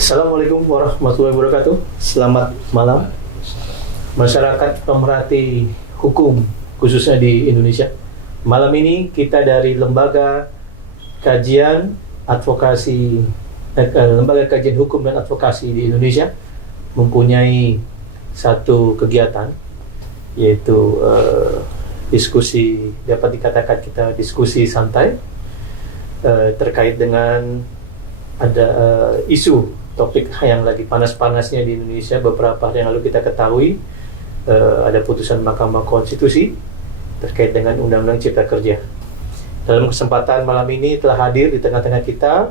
Assalamualaikum warahmatullahi wabarakatuh. Selamat malam masyarakat pemerhati hukum khususnya di Indonesia. Malam ini kita dari Lembaga Kajian Advokasi Lembaga Kajian Hukum dan Advokasi di Indonesia mempunyai satu kegiatan, yaitu diskusi, dapat dikatakan kita diskusi santai terkait dengan ada isu topik yang lagi panas-panasnya di Indonesia. Beberapa hari yang lalu kita ketahui ada putusan Mahkamah Konstitusi terkait dengan Undang-Undang Cipta Kerja. Dalam kesempatan malam ini telah hadir di tengah-tengah kita,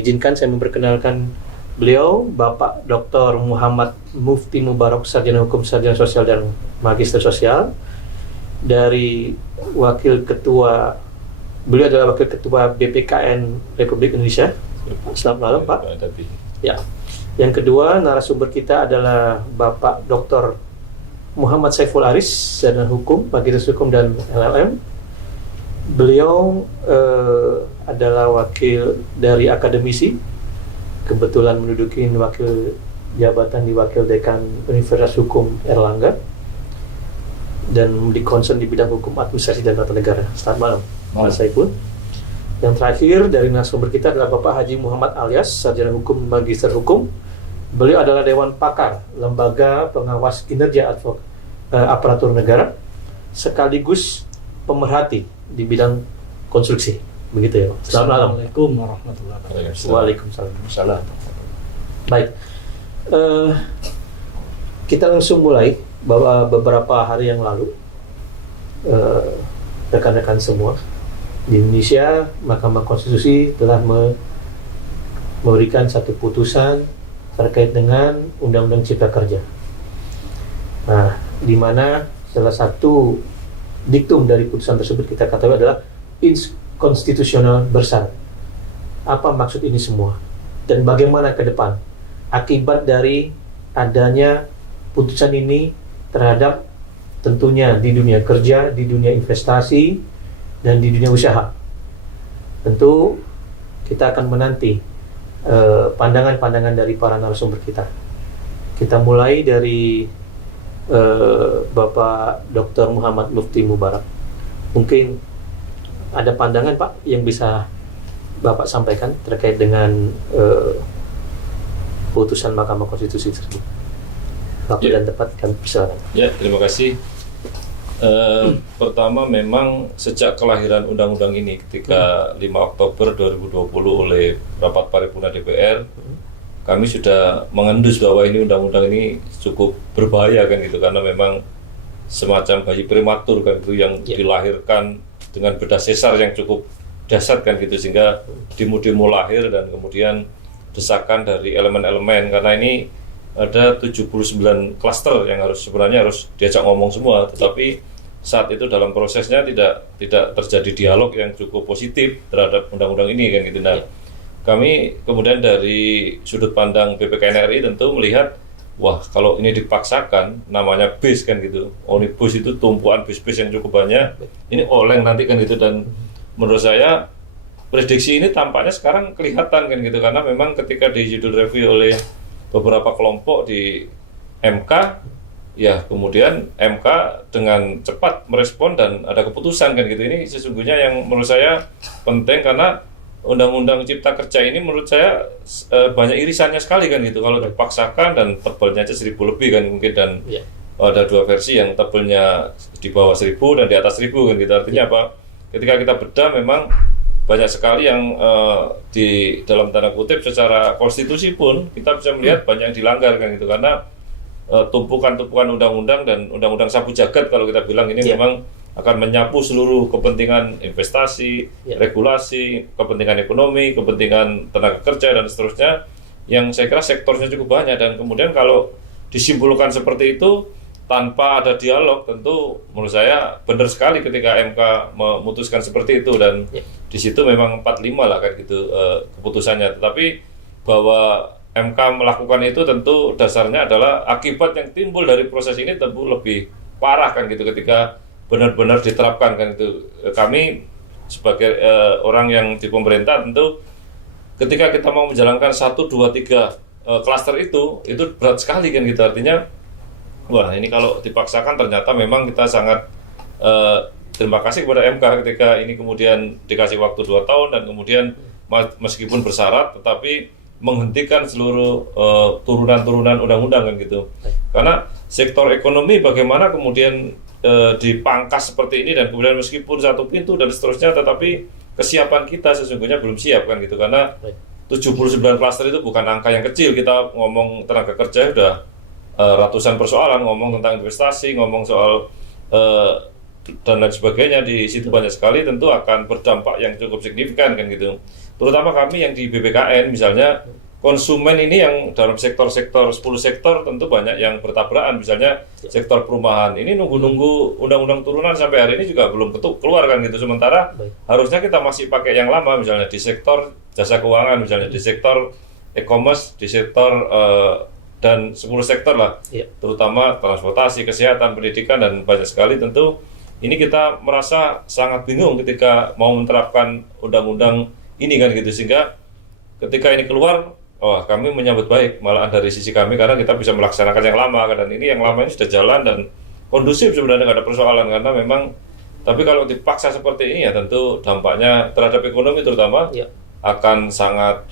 izinkan saya memperkenalkan beliau, Bapak Dr. Muhammad Mufti Mubarak, Sarjana Hukum, Sarjana Sosial dan Magister Sosial. Dari Wakil Ketua, beliau adalah Wakil Ketua BPKN Republik Indonesia. Selamat malam, Pak. Ya. Yang kedua, narasumber kita adalah Bapak Dr. Muhammad Saiful Aris, Sarjana Hukum, Magister Hukum dan LLM. Beliau adalah wakil dari akademisi, kebetulan menduduki wakil jabatan di Wakil Dekan Universitas Hukum Erlangga, dan di concern di bidang hukum administrasi dan tata negara. Selamat malam, Pak Saiful. Yang terakhir dari narasumber kita adalah Bapak Haji Muhammad Alias, Sarjana Hukum, Magister Hukum. Beliau adalah Dewan Pakar Lembaga Pengawas Kinerja Aparatur Negara, sekaligus pemerhati di bidang konstruksi. Begitu ya, Pak. Selamat malam. Assalamualaikum warahmatullahi wabarakatuh. Waalaikumsalam. Baik, kita langsung mulai. Bahwa beberapa hari yang lalu rekan-rekan semua di Indonesia, Mahkamah Konstitusi telah memberikan satu putusan terkait dengan Undang-Undang Cipta Kerja. Nah, di mana salah satu diktum dari putusan tersebut kita katakan adalah inkonstitusional bersyarat. Apa maksud ini semua? Dan bagaimana ke depan akibat dari adanya putusan ini terhadap tentunya di dunia kerja, di dunia investasi, dan di dunia usaha. Tentu kita akan menanti pandangan-pandangan dari para narasumber kita. Kita mulai dari Bapak Dr. Muhammad Mufti Mubarak. Mungkin ada pandangan, Pak, yang bisa Bapak sampaikan terkait dengan putusan Mahkamah Konstitusi tersebut. Waktu dan tepat kami persilakan. Ya, terima kasih. Pertama, memang sejak kelahiran undang-undang ini ketika 5 Oktober 2020 oleh rapat paripurna DPR, kami sudah mengendus bahwa ini undang-undang ini cukup berbahaya kan gitu, karena memang semacam bayi prematur kan itu yang dilahirkan dengan bedah sesar yang cukup dahsyat kan gitu, sehingga demo-demo lahir dan kemudian desakan dari elemen-elemen, karena ini ada 79 klaster yang sebenarnya harus diajak ngomong semua, tetapi saat itu dalam prosesnya tidak terjadi dialog yang cukup positif terhadap undang-undang ini kan gitu. Nah, kami kemudian dari sudut pandang BPKN RI tentu melihat, wah, kalau ini dipaksakan, namanya bis kan gitu, omnibus itu tumpuan bis-bis yang cukup banyak, ini oleng nanti kan gitu. Dan menurut saya prediksi ini tampaknya sekarang kelihatan kan gitu, karena memang ketika di judul review oleh beberapa kelompok di MK, ya kemudian MK dengan cepat merespon dan ada keputusan kan gitu. Ini sesungguhnya yang menurut saya penting, karena Undang-Undang Cipta Kerja ini menurut saya banyak irisannya sekali kan gitu. Kalau dipaksakan dan tebalnya aja 1000 lebih kan mungkin, dan ada dua versi yang tebalnya di bawah 1000 dan di atas 1000 kan gitu. Artinya apa? Ketika kita bedah memang banyak sekali yang di dalam tanda kutip secara konstitusi pun kita bisa melihat banyak yang dilanggar kan gitu, karena tumpukan-tumpukan undang-undang dan undang-undang sapu jagat kalau kita bilang ini memang akan menyapu seluruh kepentingan investasi, regulasi, kepentingan ekonomi, kepentingan tenaga kerja dan seterusnya, yang saya kira sektornya cukup banyak. Dan kemudian kalau disimpulkan seperti itu tanpa ada dialog, tentu menurut saya benar sekali ketika MK memutuskan seperti itu, dan di situ memang 45 lah kan gitu keputusannya. Tetapi bahwa MK melakukan itu tentu dasarnya adalah akibat yang timbul dari proses ini tentu lebih parah kan gitu ketika benar-benar diterapkan kan itu. Kami sebagai orang yang di pemerintah tentu ketika kita mau menjalankan 1, 2, 3 klaster itu berat sekali kan gitu. Artinya wah ini kalau dipaksakan ternyata memang kita sangat terima kasih kepada MK ketika ini kemudian dikasih waktu 2 tahun dan kemudian meskipun bersyarat tetapi menghentikan seluruh turunan-turunan undang-undang kan gitu. Karena sektor ekonomi bagaimana kemudian dipangkas seperti ini dan kemudian meskipun satu pintu dan seterusnya tetapi kesiapan kita sesungguhnya belum siap kan gitu. Karena 79 klaster itu bukan angka yang kecil. Kita ngomong tenaga kerja udah ratusan persoalan, ngomong tentang investasi, ngomong soal dan lain sebagainya, di situ banyak sekali tentu akan berdampak yang cukup signifikan kan gitu. Terutama kami yang di BPKN misalnya, konsumen ini yang dalam sektor-sektor 10 sektor tentu banyak yang bertabrakan. Misalnya sektor perumahan ini nunggu-nunggu undang-undang turunan sampai hari ini juga belum keluar kan gitu. Sementara harusnya kita masih pakai yang lama, misalnya di sektor jasa keuangan, misalnya di sektor e-commerce, di sektor dan 10 sektor lah, terutama transportasi, kesehatan, pendidikan dan banyak sekali. Tentu ini kita merasa sangat bingung ketika mau menerapkan undang-undang ini kan gitu, sehingga ketika ini keluar, kami menyambut baik malahan dari sisi kami karena kita bisa melaksanakan yang lama, dan ini yang lama ini sudah jalan dan kondusif sebenarnya, nggak ada persoalan. Karena memang, tapi kalau dipaksa seperti ini ya tentu dampaknya terhadap ekonomi terutama akan sangat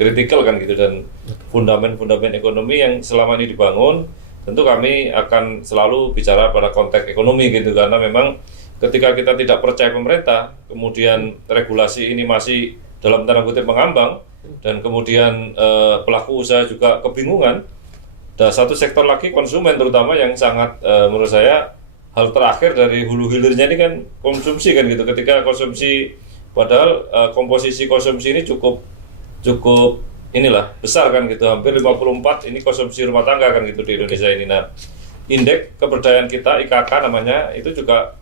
kritikal kan gitu, dan fundament-fundament ekonomi yang selama ini dibangun tentu kami akan selalu bicara pada konteks ekonomi gitu. Karena memang ketika kita tidak percaya pemerintah, kemudian regulasi ini masih dalam tanda kutip mengambang, dan kemudian pelaku usaha juga kebingungan, dan satu sektor lagi konsumen terutama yang sangat menurut saya hal terakhir dari hulu hilirnya ini kan konsumsi kan gitu. Ketika konsumsi, padahal komposisi konsumsi ini cukup besar kan gitu, hampir 54 ini konsumsi rumah tangga kan gitu di Indonesia ini. Nah, indeks kepercayaan kita IKK namanya itu juga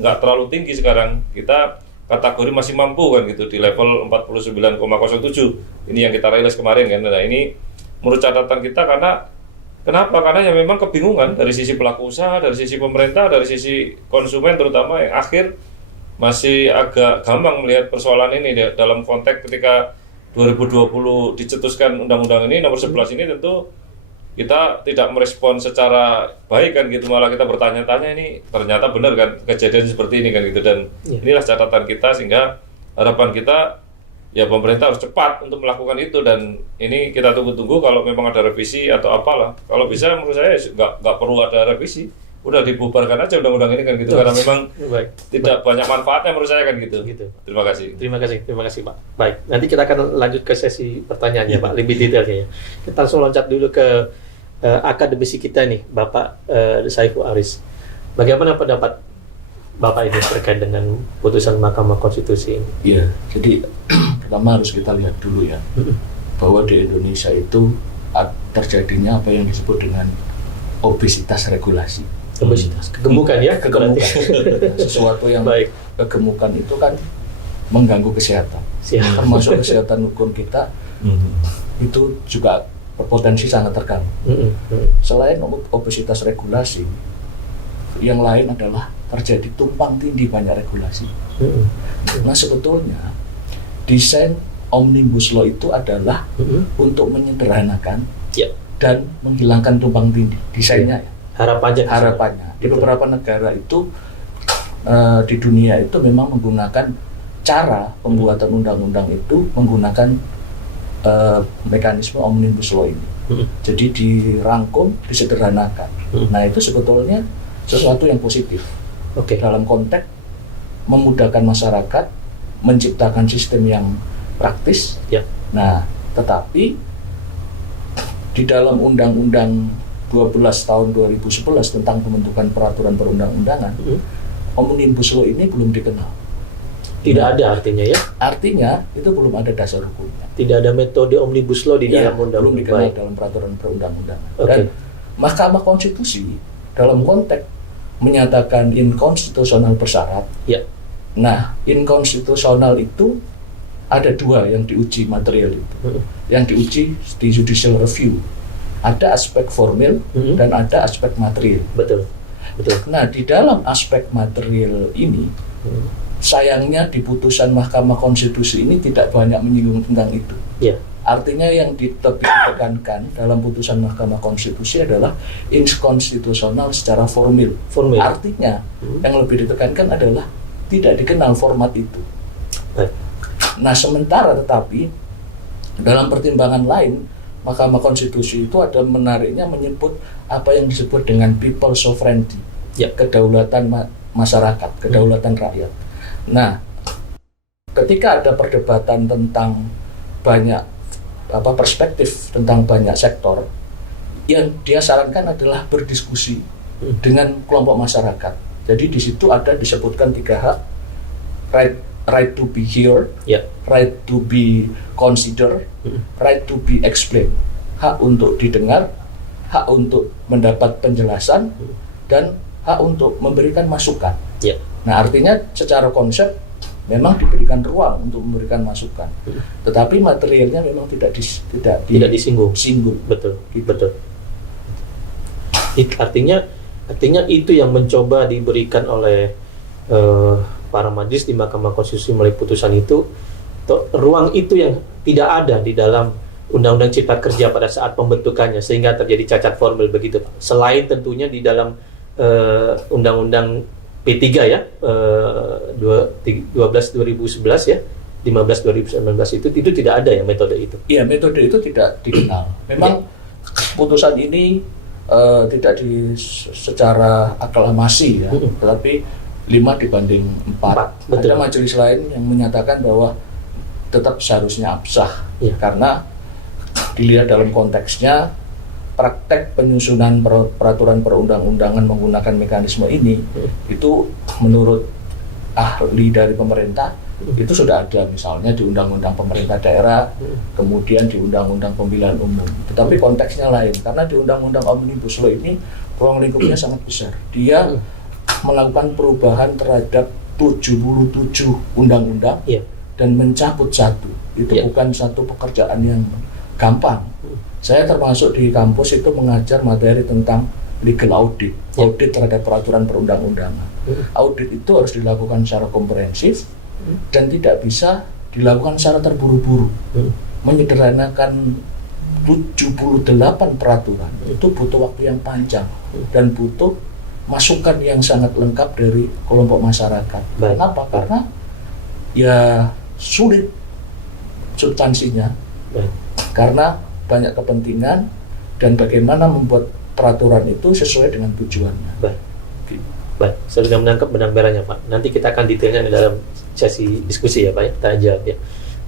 nggak terlalu tinggi sekarang. Kita kategori masih mampu kan gitu di level 49,07. Ini yang kita rilis kemarin kan. Nah, ini menurut catatan kita kenapa? Karena ya memang kebingungan dari sisi pelaku usaha, dari sisi pemerintah, dari sisi konsumen terutama yang akhir masih agak gampang melihat persoalan ini dalam konteks ketika 2020 dicetuskan undang-undang ini nomor 11 ini. Tentu kita tidak merespon secara baik kan gitu, malah kita bertanya-tanya ini ternyata benar kan kejadian seperti ini kan gitu. Dan inilah catatan kita, sehingga harapan kita ya pemerintah harus cepat untuk melakukan itu, dan ini kita tunggu-tunggu kalau memang ada revisi atau apalah. Kalau bisa menurut saya nggak perlu ada revisi, udah dibubarkan aja undang-undang ini kan gitu. Karena memang tidak banyak manfaatnya menurut saya kan gitu. Terima kasih Pak. Baik, nanti kita akan lanjut ke sesi pertanyaannya Pak, lebih detailnya ya. Kita langsung loncat dulu ke akademisi kita nih, Bapak Saiful Aris. Bagaimana pendapat Bapak ini terkait dengan putusan Mahkamah Konstitusi ini? Iya, jadi pertama harus kita lihat dulu ya, bahwa di Indonesia itu terjadinya apa yang disebut dengan obesitas regulasi. Kegemukan ya? Kegemukan. Sesuatu yang kegemukan itu kan mengganggu kesehatan. Termasuk kesehatan hukum kita, itu juga berpotensi sangat terganggu. Selain obesitas regulasi, yang lain adalah terjadi tumpang tindih banyak regulasi. Nah, sebetulnya desain Omnibus Law itu adalah untuk menyederhanakan dan menghilangkan tumpang tindih. Desainnya harapannya di beberapa negara itu di dunia itu memang menggunakan cara pembuatan undang-undang itu menggunakan mekanisme Omnibus Law ini. Jadi dirangkum, disederhanakan. Nah, itu sebetulnya sesuatu yang positif dalam konteks memudahkan masyarakat, menciptakan sistem yang praktis. Nah, tetapi di dalam Undang-Undang 12 tahun 2011 tentang pembentukan peraturan perundang-undangan, Omnibus Law ini belum dikenal. Tidak ada artinya ya? Artinya itu belum ada dasar hukumnya. Tidak ada metode Omnibus Law di dalam undang-undang. Belum dikenal dalam peraturan perundang-undangan. Dan Mahkamah Konstitusi dalam konteks menyatakan inkonstitusional bersyarat. Nah, inkonstitusional itu ada dua yang diuji material itu. Yang diuji di judicial review. Ada aspek formil dan ada aspek material. Betul. Nah, di dalam aspek material ini Sayangnya di putusan Mahkamah Konstitusi ini tidak banyak menyinggung tentang itu. Ya. Artinya yang lebih ditekankan dalam putusan Mahkamah Konstitusi adalah inkonstitusional secara formil. Artinya yang lebih ditekankan adalah tidak dikenal format itu. Nah, sementara tetapi dalam pertimbangan lain, Mahkamah Konstitusi itu ada menariknya menyebut apa yang disebut dengan people sovereignty, kedaulatan masyarakat, kedaulatan rakyat. Nah, ketika ada perdebatan tentang banyak perspektif tentang banyak sektor, yang dia sarankan adalah berdiskusi dengan kelompok masyarakat. Jadi di situ ada disebutkan 3 hak: right to be heard, right to be considered, right to be explained. Hak untuk didengar, hak untuk mendapat penjelasan, dan hak untuk memberikan masukan. Nah, artinya secara konsep memang diberikan ruang untuk memberikan masukan, tetapi materialnya memang tidak disinggung. Betul. Artinya itu yang mencoba diberikan oleh para majelis di Mahkamah Konstitusi melalui putusan itu. Ruang itu yang tidak ada di dalam Undang-Undang Cipta Kerja pada saat pembentukannya, sehingga terjadi cacat formil begitu, Pak. Selain tentunya di dalam Undang-Undang P3 ya, 12 2011 ya, 15 2019 itu tidak ada ya metode itu. Iya, metode itu tidak dikenal. Memang putusan ini tidak secara aklamasi ya, tetapi 5 dibanding 4. Ada majelis lain yang menyatakan bahwa tetap seharusnya absah, karena dilihat dalam konteksnya praktek penyusunan peraturan perundang-undangan menggunakan mekanisme ini itu menurut ahli dari pemerintah itu sudah ada, misalnya di Undang-Undang Pemerintah Daerah, kemudian di Undang-Undang Pemilihan Umum. Tetapi konteksnya lain, karena di Undang-Undang Omnibus Law ini ruang lingkupnya sangat besar. Dia melakukan perubahan terhadap 77 undang-undang dan mencabut 1. Itu bukan satu pekerjaan yang gampang. Saya termasuk di kampus itu mengajar materi tentang legal audit, audit terhadap peraturan perundang-undangan. Audit itu harus dilakukan secara komprehensif dan tidak bisa dilakukan secara terburu-buru. Menyederhanakan 78 peraturan itu butuh waktu yang panjang dan butuh masukan yang sangat lengkap dari kelompok masyarakat. Kenapa? Karena ya sulit substansinya, karena banyak kepentingan dan bagaimana membuat peraturan itu sesuai dengan tujuannya. Baik, saya sudah menangkap benang merahnya, Pak. Nanti kita akan detailnya di dalam sesi diskusi ya, Pak, ya. Tanya jawab ya.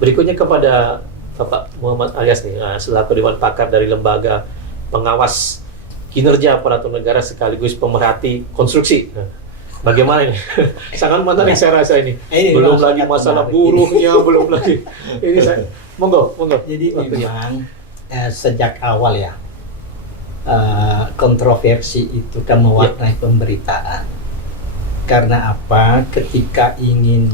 Berikutnya kepada Bapak Muhammad Alyas nih, selaku Dewan Pakar dari Lembaga Pengawas Kinerja Aparatur Negara sekaligus pemerhati konstruksi. Bagaimana ini? Sangat menarik saya rasa ini. Belum lagi masalah buruhnya, belum lagi. Ini saya monggo. Jadi memang sejak awal ya kontroversi itu kan mewarnai pemberitaan. Karena apa? Ketika ingin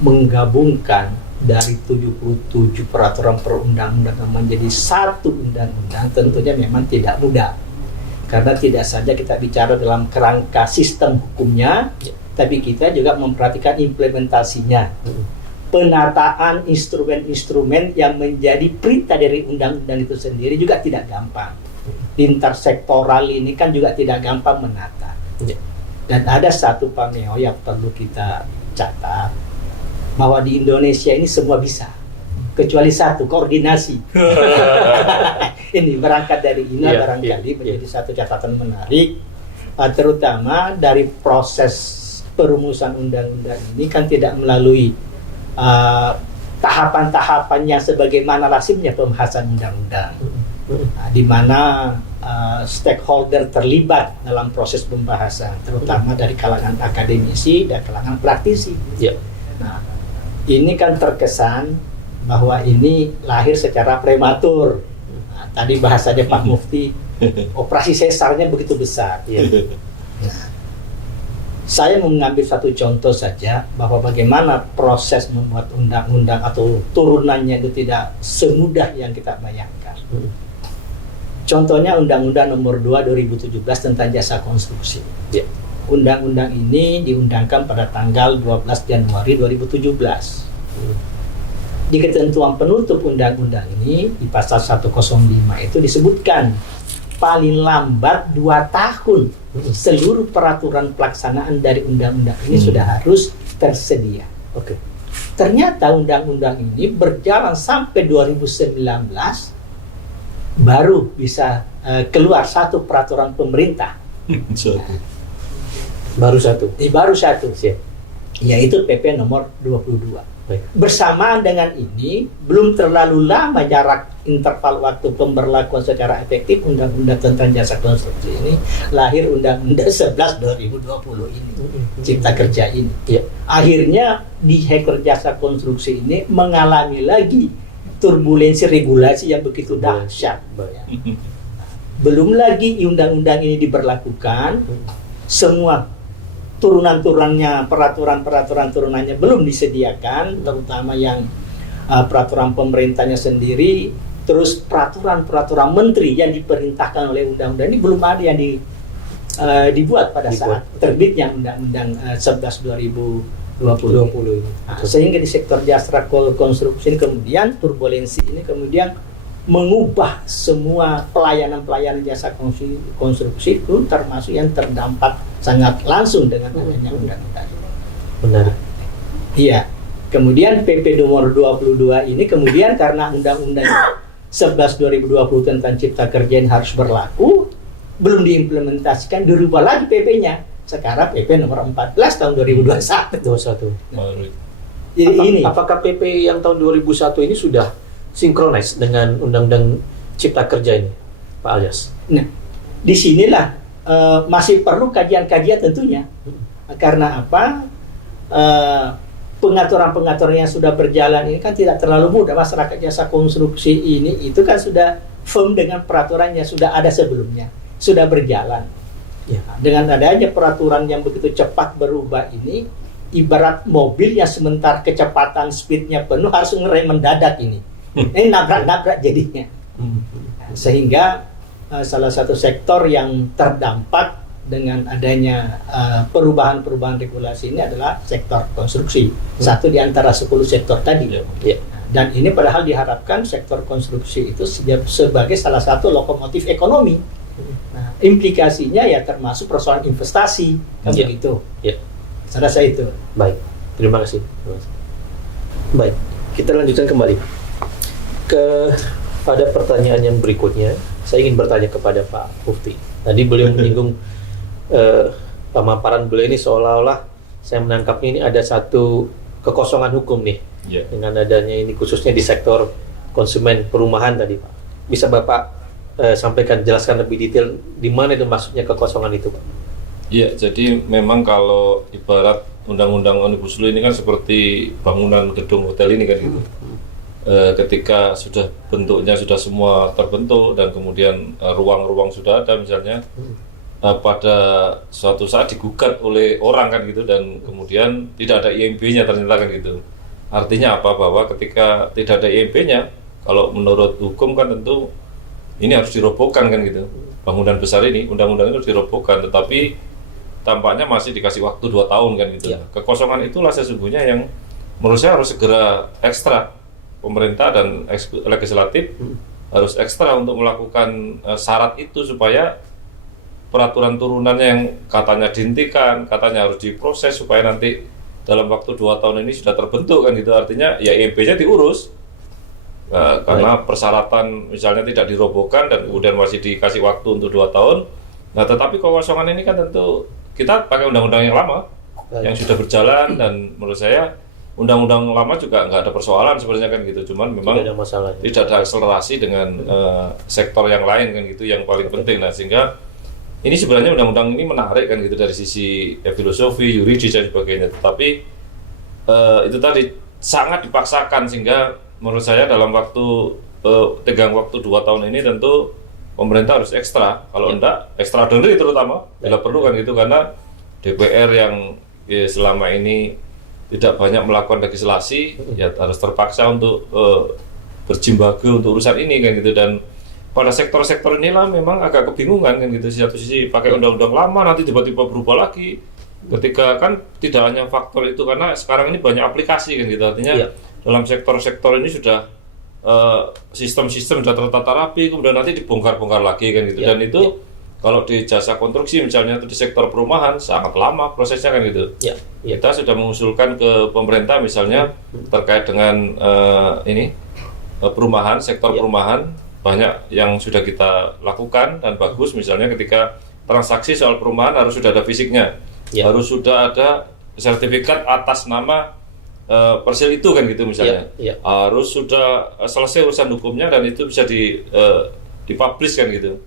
menggabungkan dari 77 peraturan perundang-undangan menjadi satu undang-undang, tentunya memang tidak mudah. Karena tidak saja kita bicara dalam kerangka sistem hukumnya, tapi kita juga memperhatikan implementasinya. Penataan instrumen-instrumen yang menjadi perintah dari undang-undang itu sendiri juga tidak gampang. Intersektoral ini kan juga tidak gampang menata. Dan ada satu pameo yang perlu kita catat, bahwa di Indonesia ini semua bisa, kecuali satu, koordinasi. Ini berangkat dari ini barangkali menjadi satu catatan menarik, terutama dari proses perumusan undang-undang ini kan tidak melalui tahapan-tahapannya sebagaimana lazimnya pembahasan undang-undang, di mana stakeholder terlibat dalam proses pembahasan, terutama dari kalangan akademisi dan kalangan praktisi. Nah, ini kan terkesan bahwa ini lahir secara prematur. Nah, tadi bahasanya Pak Mufti, operasi sesarnya begitu besar. Nah, saya mengambil satu contoh saja bahwa bagaimana proses membuat undang-undang atau turunannya itu tidak semudah yang kita bayangkan. Contohnya Undang-Undang Nomor 2 2017 tentang jasa konstruksi. undang-undang ini diundangkan pada tanggal 12 Januari 2017. Di ketentuan penutup undang-undang ini di pasal 105 itu disebutkan paling lambat 2 tahun seluruh peraturan pelaksanaan dari undang-undang ini sudah harus tersedia. Oke. Ternyata undang-undang ini berjalan sampai 2019 baru bisa keluar satu peraturan pemerintah. Baru satu. Baru satu. Siap. Yaitu PP nomor 22. Baik. Bersamaan dengan ini, belum terlalu lama jarak interval waktu pemberlakuan secara efektif Undang-Undang tentang Jasa Konstruksi ini, lahir Undang-Undang 11 2020 ini, Cipta Kerja ini. Ya. Akhirnya di sektor jasa konstruksi ini mengalami lagi turbulensi regulasi yang begitu dahsyat. Belum lagi undang-undang ini diberlakukan, semua turunan-turunannya, peraturan-peraturan turunannya belum disediakan, terutama yang peraturan pemerintahnya sendiri, terus peraturan-peraturan menteri yang diperintahkan oleh undang-undang ini belum ada yang dibuat pada saat terbitnya Undang-Undang 11 2020 ini. Sehingga di sektor jasa konstruksi ini kemudian turbulensi ini kemudian mengubah semua pelayanan-pelayanan jasa konstruksi itu, termasuk yang terdampak sangat langsung dengan adanya undang-undang. Benar. Iya. Kemudian PP nomor 22 ini kemudian karena undang-undang 11 2020 tentang Cipta Kerja ini harus berlaku, belum diimplementasikan, dirubah lagi PP-nya. Sekarang PP nomor 14 tahun 2021. Baru. Jadi ini apakah PP yang tahun 2001 ini sudah sinkronis dengan Undang-Undang Cipta Kerja ini, Pak Alyas? Nah, disinilah masih perlu kajian-kajian tentunya. Karena apa? Pengaturan-pengaturan yang sudah berjalan ini kan tidak terlalu mudah. Masyarakat jasa konstruksi ini itu kan sudah firm dengan peraturan yang sudah ada sebelumnya, sudah berjalan. Ya. Dengan adanya peraturan yang begitu cepat berubah ini, ibarat mobil yang sementara kecepatan speednya penuh harus ngerem mendadak ini. Ini nabrak-nabrak jadinya. Sehingga salah satu sektor yang terdampak dengan adanya perubahan-perubahan regulasi ini adalah sektor konstruksi. Satu di antara 10 sektor tadi. Ya. Dan ini padahal diharapkan sektor konstruksi itu sebagai salah satu lokomotif ekonomi. Nah, implikasinya ya termasuk persoalan investasi, kan begitu. Ya. Saya rasa itu. Baik, terima kasih. Baik, kita lanjutkan kembali pada pertanyaan yang berikutnya. Saya ingin bertanya kepada Pak Mufti. Tadi beliau menyinggung pemaparan beliau ini seolah-olah saya menangkap ini ada satu kekosongan hukum nih dengan adanya ini khususnya di sektor konsumen perumahan tadi, Pak. Bisa Bapak sampaikan, jelaskan lebih detail di mana itu maksudnya kekosongan itu, Pak? Iya, jadi memang kalau ibarat Undang-Undang Omnibus Law ini kan seperti bangunan gedung hotel ini kan gitu. Ketika sudah bentuknya sudah semua terbentuk dan kemudian ruang-ruang sudah ada misalnya, pada suatu saat digugat oleh orang kan gitu dan kemudian tidak ada IMB-nya ternyata kan gitu. Artinya apa? Bahwa ketika tidak ada IMB-nya, kalau menurut hukum kan tentu ini harus dirobohkan kan gitu. Bangunan besar ini, undang-undang itu harus dirobohkan, tetapi tampaknya masih dikasih waktu 2 tahun kan gitu. Kekosongan itulah sesungguhnya yang menurut saya harus segera ekstra. Pemerintah dan legislatif harus ekstra untuk melakukan syarat itu supaya peraturan turunannya yang katanya dihentikan, katanya harus diproses supaya nanti dalam waktu 2 tahun ini sudah terbentuk kan gitu. Artinya ya IMB-nya diurus karena persyaratan misalnya tidak dirobohkan dan kemudian masih dikasih waktu untuk 2 tahun. Nah tetapi kekosongan ini kan tentu kita pakai undang-undang yang lama yang sudah berjalan dan menurut saya undang-undang lama juga nggak ada persoalan sebenarnya kan gitu, cuman memang tidak ada masalah, tidak ada akselerasi dengan sektor yang lain kan gitu yang paling penting. Nah sehingga ini sebenarnya undang-undang ini menarik kan gitu dari sisi filosofi, yuridis dan sebagainya, tetapi itu tadi sangat dipaksakan sehingga menurut saya dalam waktu tegang waktu 2 tahun ini tentu pemerintah harus ekstra, kalau enggak extraordinary terutama bila perlu kan gitu, karena DPR yang selama ini tidak banyak melakukan legislasi ya harus terpaksa untuk berjibaku untuk urusan ini kan gitu. Dan pada sektor-sektor inilah memang agak kebingungan kan gitu. Di satu sisi pakai undang-undang lama, nanti tiba-tiba berubah lagi. Ketika kan tidak hanya faktor itu, karena sekarang ini banyak aplikasi kan gitu. Artinya dalam sektor-sektor ini sudah sistem-sistem sudah tertata rapi, kemudian nanti dibongkar-bongkar lagi kan gitu. Dan itu kalau di jasa konstruksi misalnya, atau di sektor perumahan sangat lama prosesnya kan gitu. Kita sudah mengusulkan ke pemerintah misalnya terkait dengan perumahan, sektor perumahan, banyak yang sudah kita lakukan dan bagus. Misalnya ketika transaksi soal perumahan harus sudah ada fisiknya, harus sudah ada sertifikat atas nama persil itu kan gitu misalnya, harus sudah selesai urusan hukumnya dan itu bisa dipublish kan gitu.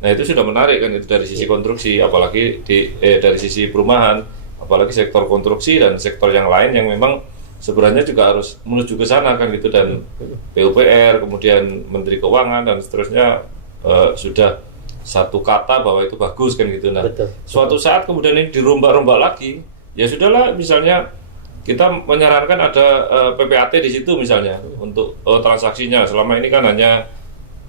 Nah itu sudah menarik kan itu dari sisi konstruksi, apalagi dari sisi perumahan, apalagi sektor konstruksi dan sektor yang lain yang memang sebenarnya juga harus menuju ke sana kan gitu. Dan PUPR, kemudian Menteri Keuangan dan seterusnya sudah satu kata bahwa itu bagus kan gitu. Nah suatu saat kemudian ini dirombak-rombak lagi, ya sudahlah, misalnya kita menyarankan ada PPAT di situ misalnya untuk transaksinya. Selama ini kan hanya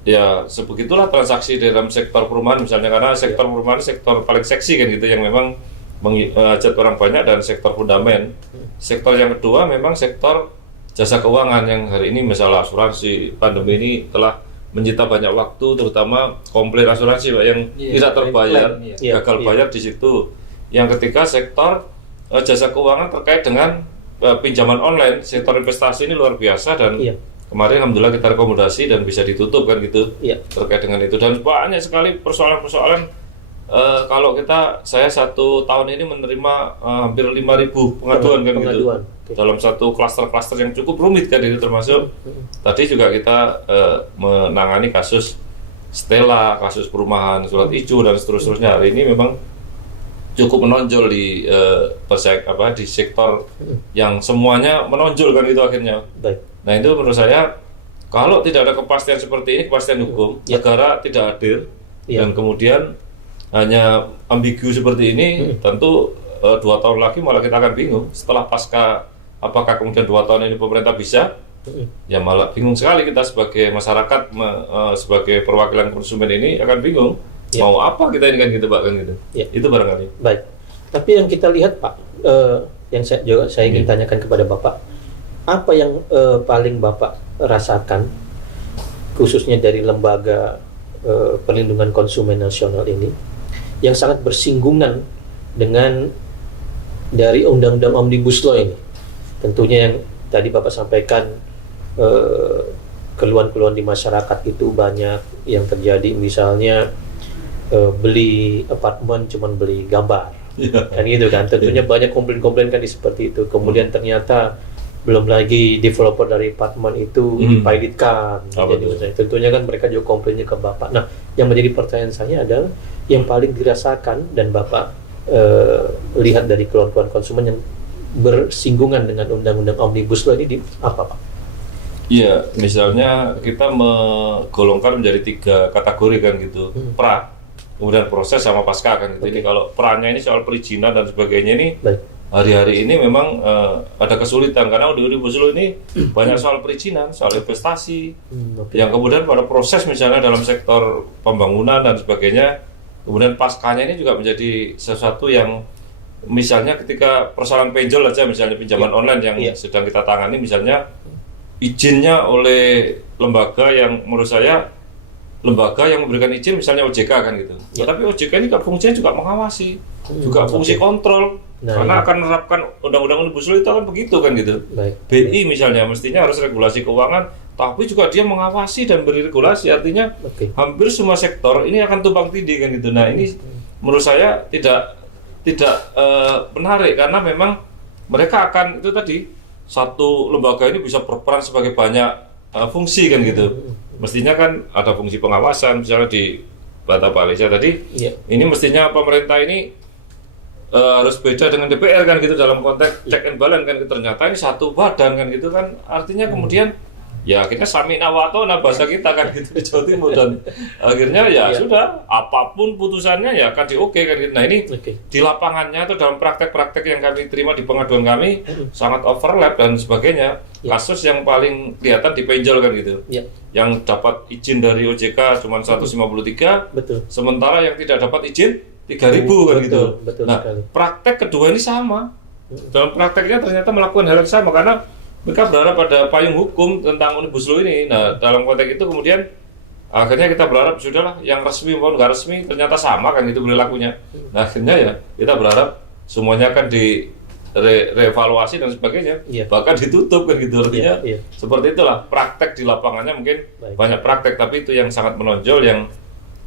ya sebegitulah transaksi dalam sektor perumahan misalnya, karena sektor perumahan sektor paling seksi kan gitu, yang memang menghajat orang banyak, dan sektor fundamen. Sektor yang kedua memang sektor jasa keuangan, yang hari ini masalah asuransi pandemi ini telah menyita banyak waktu, terutama komplain asuransi Pak, yang tidak terbayar, gagal bayar di situ. Yang ketiga sektor jasa keuangan terkait dengan pinjaman online. Sektor investasi ini luar biasa, dan kemarin alhamdulillah kita rekomendasi dan bisa ditutup kan gitu terkait dengan itu. Dan banyak sekali persoalan-persoalan. Kalau saya 1 tahun ini menerima hampir 5.000 pengaduan kan gitu, dalam satu klaster-klaster yang cukup rumit kan itu, termasuk tadi juga kita menangani kasus Stella, kasus perumahan surat ijo dan seterusnya. Hari ini memang cukup menonjol di di sektor yang semuanya menonjol kan itu akhirnya. Nah itu menurut saya, kalau tidak ada kepastian seperti ini, kepastian hukum, negara tidak hadir, dan kemudian hanya ambigu seperti ini, tentu 2 tahun lagi malah kita akan bingung. Setelah pasca, apakah kemudian 2 tahun ini pemerintah bisa? Ya malah bingung sekali kita sebagai masyarakat, sebagai perwakilan konsumen ini akan bingung. Mau apa kita ini kan gitu Pak kan gitu. Itu barangkali. Baik. Tapi yang kita lihat Pak, yang saya ingin tanyakan kepada Bapak, apa yang paling Bapak rasakan khususnya dari lembaga perlindungan konsumen nasional ini, yang sangat bersinggungan dengan dari Undang-Undang Omnibus Law ini? Tentunya yang tadi Bapak sampaikan, keluhan-keluhan di masyarakat itu banyak yang terjadi, misalnya beli apartemen cuman beli gambar, kan gitu kan. Tentunya banyak komplain-komplain kan seperti itu. Kemudian ternyata belum lagi developer dari apartemen itu dipilotkan. Jadi tentunya kan mereka juga komplainnya ke Bapak. Nah, yang menjadi pertanyaan saya adalah yang paling dirasakan dan Bapak lihat dari keluhan-keluhan konsumen yang bersinggungan dengan Undang-Undang Omnibus Law ini apa Pak? Iya, misalnya kita menggolongkan menjadi 3 kategori kan gitu, pra, kemudian proses sama pasca kan gitu. Ini kalau pra-nya ini soal perizinan dan sebagainya ini, hari-hari ini memang ada kesulitan karena Omnibus Law ini banyak soal perizinan, soal investasi, yang kemudian pada proses misalnya dalam sektor pembangunan dan sebagainya. Kemudian paskanya ini juga menjadi sesuatu yang misalnya ketika persoalan pinjol aja, misalnya pinjaman online yang sedang kita tangani, misalnya izinnya oleh lembaga yang menurut saya lembaga yang memberikan izin, misalnya OJK kan gitu. Tapi OJK ini kan fungsinya juga mengawasi, juga fungsi kontrol, karena akan menerapkan Undang-Undang Omnibus Law itu kan begitu kan gitu. BI misalnya mestinya harus regulasi keuangan, tapi juga dia mengawasi dan beri regulasi. Artinya hampir semua sektor ini akan tumpang tindih kan gitu. Nah ini menurut saya tidak menarik, karena memang mereka akan itu tadi, satu lembaga ini bisa berperan sebagai banyak fungsi kan gitu. Mestinya kan ada fungsi pengawasan misalnya di Bata Malaysia tadi. Ini mestinya pemerintah ini harus beda dengan DPR kan gitu dalam konteks check and balance kan. Ternyata ini satu badan kan gitu kan. Artinya kemudian Ya akhirnya samina wa atona bahasa kita kan gitu di Jawa Timur, dan akhirnya ya sudah apapun putusannya ya akan di-oke kan gitu. Nah ini di lapangannya atau dalam praktek-praktek yang kami terima di pengaduan kami sangat overlap dan sebagainya. Kasus yang paling kelihatan di Penjol kan gitu. Yang dapat izin dari OJK cuma 153, sementara yang tidak dapat izin 3.000 kan gitu. Nah praktek kedua ini sama. Dalam prakteknya ternyata melakukan hal yang sama karena mereka berharap pada payung hukum tentang Omnibus Law ini. Nah, dalam konteks itu kemudian akhirnya kita berharap sudahlah yang resmi maupun nggak resmi ternyata sama kan itu perilakunya. Nah, akhirnya ya kita berharap semuanya akan reevaluasi dan sebagainya. Bahkan ditutup kan gitu. Artinya seperti itulah praktek di lapangannya mungkin banyak praktek, tapi itu yang sangat menonjol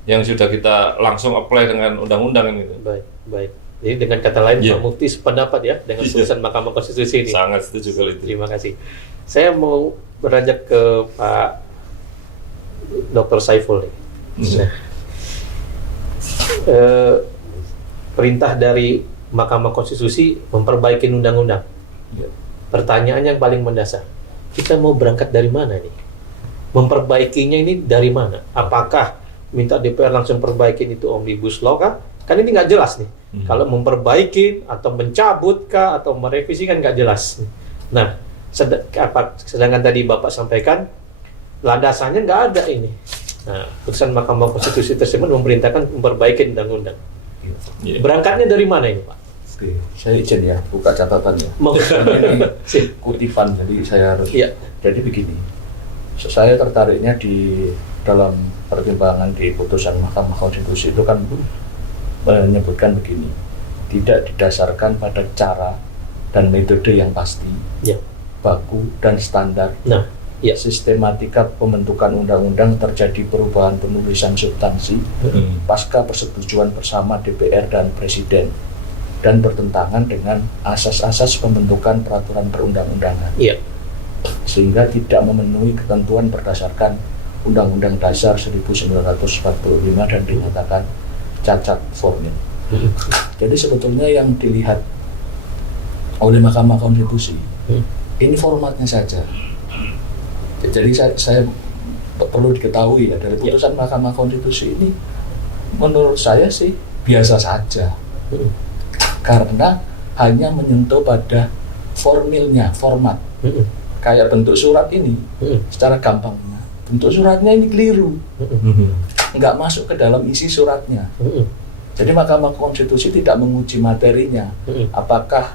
yang sudah kita langsung apply dengan undang-undang ini. Baik. Jadi dengan kata lain Pak Mufti sependapat ya dengan putusan Mahkamah Konstitusi ini. Sangat setuju kali itu. Terima kasih. Saya mau beranjak ke Pak Dr. Saiful nih. Perintah dari Mahkamah Konstitusi memperbaiki undang-undang. Pertanyaan yang paling mendasar, kita mau berangkat dari mana nih? Memperbaikinya ini dari mana? Apakah minta DPR langsung perbaikin itu Omnibus Law kah? Kan ini nggak jelas nih. Kalau memperbaiki atau mencabut kah atau merevisi kan nggak jelas. Nah, sedangkan tadi Bapak sampaikan landasannya nggak ada ini. Nah, putusan Mahkamah Konstitusi tersebut memerintahkan memperbaiki undang-undang. Berangkatnya dari mana ini, Pak? Oke, saya izin ya buka catatannya. Ini kutipan, jadi saya harus. Jadi begini, saya tertariknya di dalam pertimbangan di putusan Mahkamah Konstitusi itu kan menyebutkan begini, tidak didasarkan pada cara dan metode yang pasti, baku dan standar. Sistematika pembentukan undang-undang terjadi perubahan penulisan substansi pasca persetujuan bersama DPR dan Presiden dan bertentangan dengan asas-asas pembentukan peraturan perundang-undangan, sehingga tidak memenuhi ketentuan berdasarkan Undang-Undang Dasar 1945 dan dinyatakan cacat formil. Jadi sebetulnya yang dilihat oleh Mahkamah Konstitusi ini formatnya saja. Jadi saya perlu diketahui ya, dari putusan Mahkamah Konstitusi ini menurut saya sih biasa saja, karena hanya menyentuh pada formilnya, format. Kayak bentuk surat ini, secara gampangnya bentuk suratnya ini keliru, nggak masuk ke dalam isi suratnya. Jadi Mahkamah Konstitusi tidak menguji materinya, apakah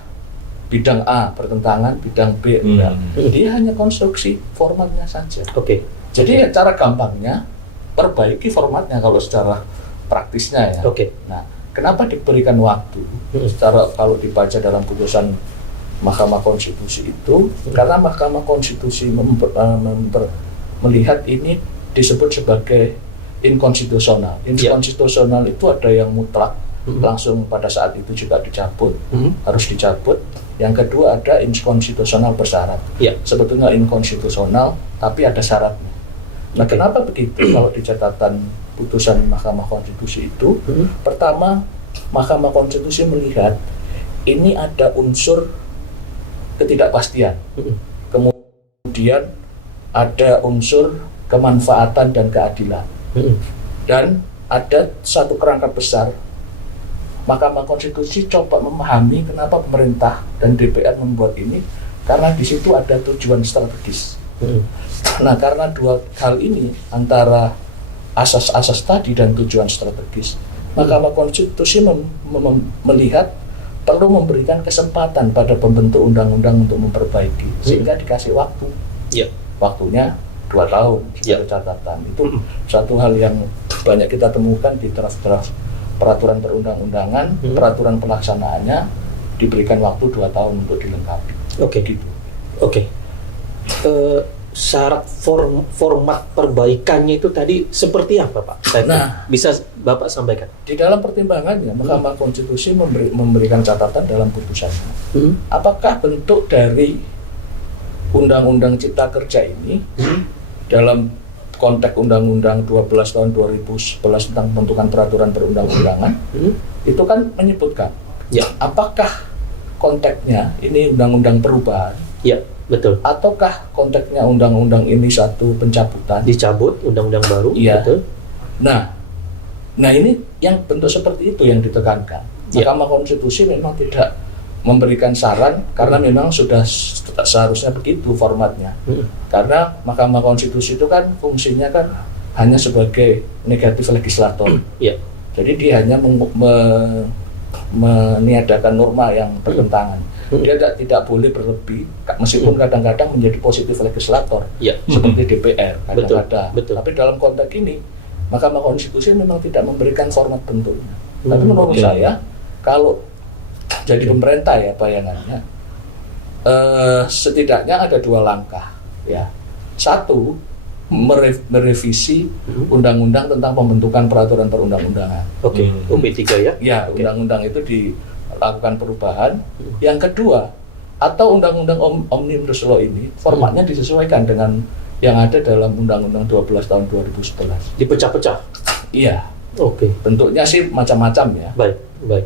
bidang A bertentangan, bidang B enggak. Dia hanya konstruksi formatnya saja. Jadi cara gampangnya perbaiki formatnya kalau secara praktisnya ya. Nah, kenapa diberikan waktu? Secara kalau dibaca dalam putusan Mahkamah Konstitusi itu, karena Mahkamah Konstitusi melihat ini disebut sebagai inkonstitusional. Inkonstitusional itu ada yang mutlak, langsung pada saat itu juga dicabut, harus dicabut. Yang kedua ada inkonstitusional bersyarat. Sebetulnya inkonstitusional, tapi ada syaratnya. Nah, kenapa begitu? Kalau di catatan putusan Mahkamah Konstitusi itu, pertama, Mahkamah Konstitusi melihat ini ada unsur ketidakpastian. Kemudian ada unsur kemanfaatan dan keadilan. Dan ada satu kerangka besar, Mahkamah Konstitusi coba memahami kenapa pemerintah dan DPR membuat ini, karena di situ ada tujuan strategis. Nah, karena dua hal ini, antara asas-asas tadi dan tujuan strategis, Mahkamah Konstitusi melihat perlu memberikan kesempatan pada pembentuk undang-undang untuk memperbaiki, sehingga dikasih waktu. Waktunya 2 tahun, catatan. Itu satu hal yang banyak kita temukan di draft-draft peraturan perundang-undangan, peraturan pelaksanaannya diberikan waktu 2 tahun untuk dilengkapi. Syarat format perbaikannya itu tadi seperti apa, Pak? Bisa Bapak sampaikan? Di dalam pertimbangannya, Mahkamah Konstitusi memberikan catatan dalam putusannya. Apakah bentuk dari Undang-Undang Cipta Kerja ini dalam konteks Undang-Undang 12 tahun 2011 tentang pembentukan peraturan perundang-undangan itu kan menyebutkan apakah konteksnya ini undang-undang perubahan Betul. Ataukah konteksnya undang-undang ini satu pencabutan? Dicabut undang-undang baru. Iya. Betul. Nah ini yang bentuk seperti itu yang ditekankan. Mahkamah Konstitusi memang tidak memberikan saran karena memang sudah seharusnya begitu formatnya. Karena Mahkamah Konstitusi itu kan fungsinya kan hanya sebagai negatif legislator. Jadi dia hanya meniadakan norma yang bertentangan. Dia tidak boleh berlebih, meskipun kadang-kadang menjadi positif legislator seperti DPR kadang-kadang. Betul. Tapi dalam konteks ini Mahkamah Konstitusi memang tidak memberikan format bentuknya. Tapi menurut saya kalau jadi pemerintah ya bayangannya, setidaknya ada dua langkah ya. Satu, merevisi undang-undang tentang pembentukan peraturan perundang-undangan. UP3 ya? Ya, undang-undang itu dilakukan perubahan. Yang kedua, atau undang-undang Omnibus Law ini formatnya disesuaikan dengan yang ada dalam Undang-Undang 12 tahun 2011. Dipecah-pecah? Iya. Bentuknya sih macam-macam ya. Baik.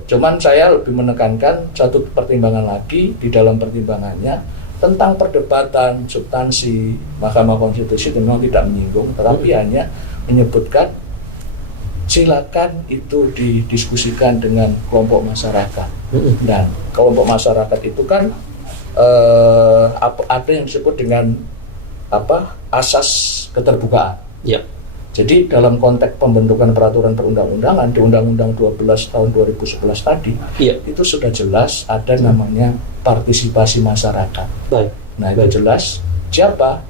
Cuman saya lebih menekankan satu pertimbangan lagi di dalam pertimbangannya tentang perdebatan substansi. Mahkamah Konstitusi memang tidak menyinggung, tetapi hanya menyebutkan silakan itu didiskusikan dengan kelompok masyarakat. Dan kelompok masyarakat itu kan ada yang disebut dengan asas keterbukaan. Jadi dalam konteks pembentukan peraturan perundang-undangan di Undang-Undang 12 tahun 2011 tadi, itu sudah jelas ada namanya partisipasi masyarakat. Nah itu jelas siapa?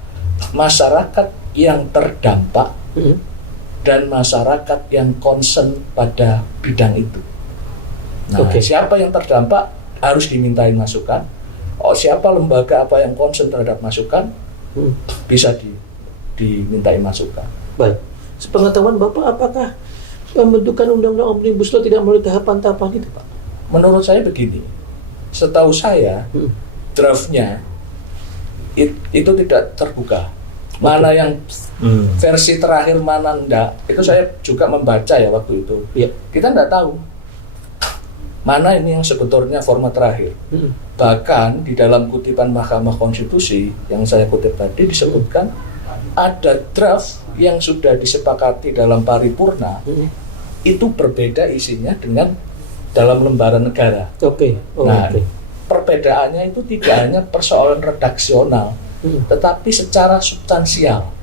Masyarakat yang terdampak dan masyarakat yang concern pada bidang itu. Nah siapa yang terdampak harus dimintain masukan. Siapa lembaga apa yang concern terhadap masukan bisa dimintai masukan. Baik. Sepengetahuan Bapak, apakah pembentukan undang-undang Omnibus Law tidak melalui tahapan-tahapan itu, Pak? Menurut saya begini, setahu saya draftnya itu tidak terbuka. Mana yang versi terakhir, mana enggak, itu saya juga membaca ya waktu itu. Kita enggak tahu mana ini yang sebetulnya format terakhir. Bahkan di dalam kutipan Mahkamah Konstitusi yang saya kutip tadi disebutkan ada draft yang sudah disepakati dalam paripurna itu berbeda isinya dengan dalam lembaran negara. Perbedaannya itu tidak hanya persoalan redaksional, tetapi secara substansial.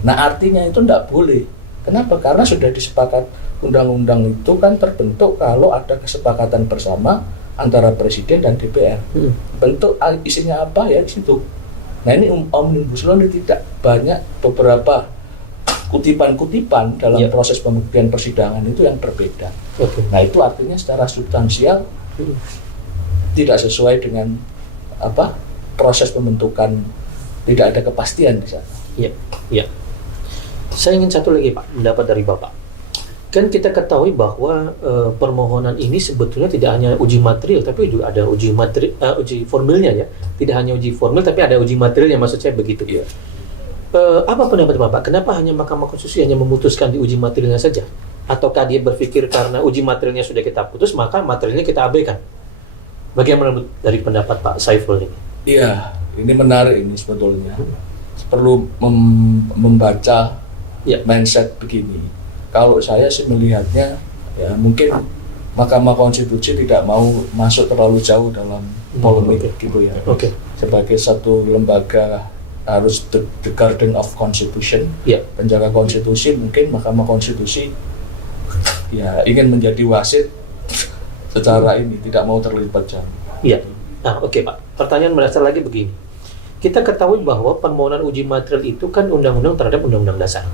Nah artinya itu tidak boleh. Kenapa? Karena sudah disepakat undang-undang itu kan terbentuk kalau ada kesepakatan bersama antara Presiden dan DPR. Bentuk isinya apa ya di situ. Nah ini Omnibus Law ini tidak banyak beberapa kutipan-kutipan dalam proses pembuktian persidangan itu yang berbeda. Nah itu artinya secara substansial tidak sesuai dengan proses pembentukan, tidak ada kepastian di sana. Saya ingin satu lagi Pak, pendapat dari Bapak. Kan kita ketahui bahwa permohonan ini sebetulnya tidak hanya uji material, tapi juga ada uji formilnya ya. Tidak hanya uji formil, tapi ada uji materialnya, maksud saya begitu. Apa pendapat Bapak? Kenapa hanya Mahkamah Konstitusi hanya memutuskan di uji materialnya saja? Ataukah dia berpikir karena uji materialnya sudah kita putus, maka materialnya kita abaikan? Bagaimana dari pendapat Pak Saiful ini? Iya, ini menarik ini sebetulnya. Perlu membaca mindset begini. Kalau saya sih melihatnya, ya mungkin Mahkamah Konstitusi tidak mau masuk terlalu jauh dalam polemik gitu ya. Sebagai satu lembaga harus the guardian of constitution, penjaga konstitusi, mungkin Mahkamah Konstitusi ya ingin menjadi wasit secara ini, tidak mau terlibat jauh. Nah, Pak. Pertanyaan mendasar lagi begini. Kita ketahui bahwa permohonan uji material itu kan undang-undang terhadap undang-undang dasar.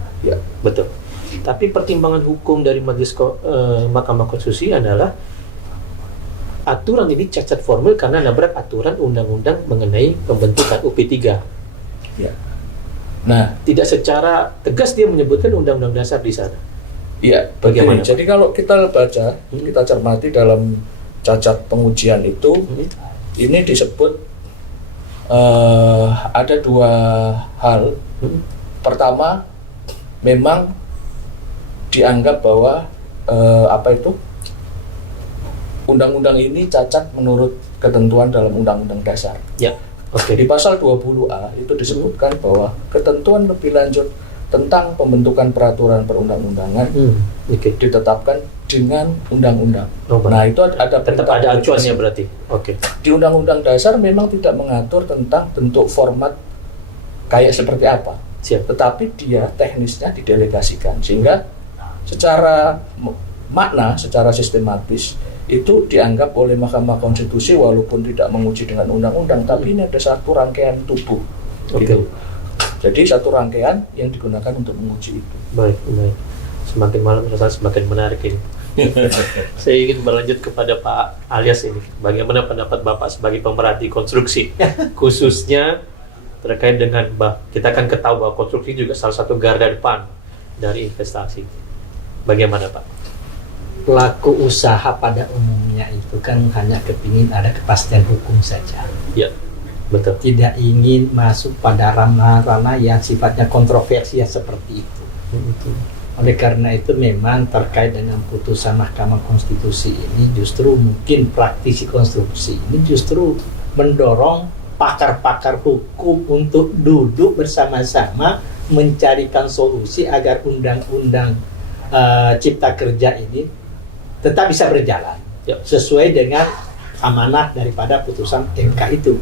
Betul. Tapi pertimbangan hukum dari Mahkamah Konstitusi adalah aturan ini cacat formil karena nabrak aturan undang-undang mengenai pembentukan UP3. Nah, tidak secara tegas dia menyebutkan undang-undang dasar di sana. Bagaimana? Jadi kalau kita baca, kita cermati dalam cacat pengujian itu, ini disebut ada dua hal. Pertama, memang dianggap bahwa undang-undang ini cacat menurut ketentuan dalam undang-undang dasar. Oke. Di pasal 20A itu disebutkan bahwa ketentuan lebih lanjut tentang pembentukan peraturan perundang-undangan ditetapkan dengan undang-undang. Nah, itu ada tetap ada acuannya berarti. Oke. Di Undang-Undang Dasar memang tidak mengatur tentang bentuk format kayak seperti apa. Siap. Tetapi dia teknisnya didelegasikan sehingga secara makna, secara sistematis itu dianggap oleh Mahkamah Konstitusi walaupun tidak menguji dengan undang-undang, tapi ini ada satu rangkaian tubuh. Gitu. Jadi satu rangkaian yang digunakan untuk menguji itu. Baik. Semakin malam rasanya semakin menarik ini. Saya ingin berlanjut kepada Pak Alyas ini. Bagaimana pendapat Bapak sebagai pemerhati konstruksi, khususnya terkait dengan kita kan ketahui bahwa konstruksi juga salah satu garda depan dari investasi. Bagaimana Pak? Pelaku usaha pada umumnya itu kan hanya kepingin ada kepastian hukum saja. Ya, betul. Tidak ingin masuk pada ranah-ranah yang sifatnya kontroversial seperti itu. Oleh karena itu memang terkait dengan putusan Mahkamah Konstitusi ini justru mungkin praktisi konstruksi ini justru mendorong pakar-pakar hukum untuk duduk bersama-sama mencarikan solusi agar undang-undang Cipta Kerja ini tetap bisa berjalan sesuai dengan amanah daripada putusan MK itu.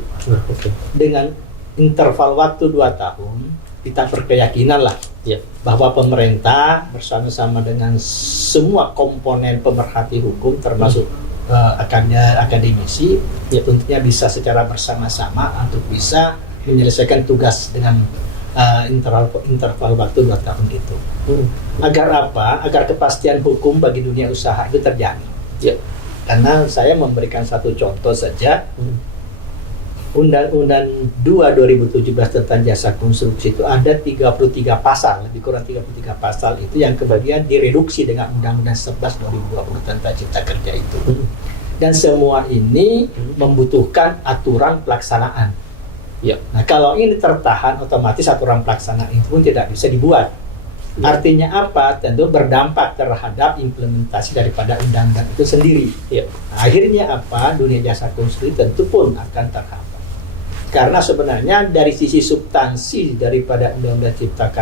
Dengan interval waktu 2 tahun kita berkeyakinan lah bahwa pemerintah bersama-sama dengan semua komponen pemerhati hukum termasuk akademisi tentunya bisa secara bersama-sama untuk bisa menyelesaikan tugas dengan interval waktu 2 tahun itu. Agar apa? Agar kepastian hukum bagi dunia usaha itu terjamin. Karena saya memberikan satu contoh saja. Undang-Undang 2 2017 tentang jasa konstruksi itu ada 33 pasal, lebih kurang 33 pasal itu yang kemudian direduksi dengan Undang-Undang 11 2020 tentang Cipta Kerja itu. Dan semua ini membutuhkan aturan pelaksanaan. Nah, kalau ini tertahan, otomatis aturan pelaksanaan itu pun tidak bisa dibuat. Artinya apa? Tentu berdampak terhadap implementasi daripada undang-undang itu sendiri. Nah, akhirnya apa? Dunia jasa konstruksi tentu pun akan terhambat. Karena sebenarnya dari sisi substansi daripada Undang-Undang Cipta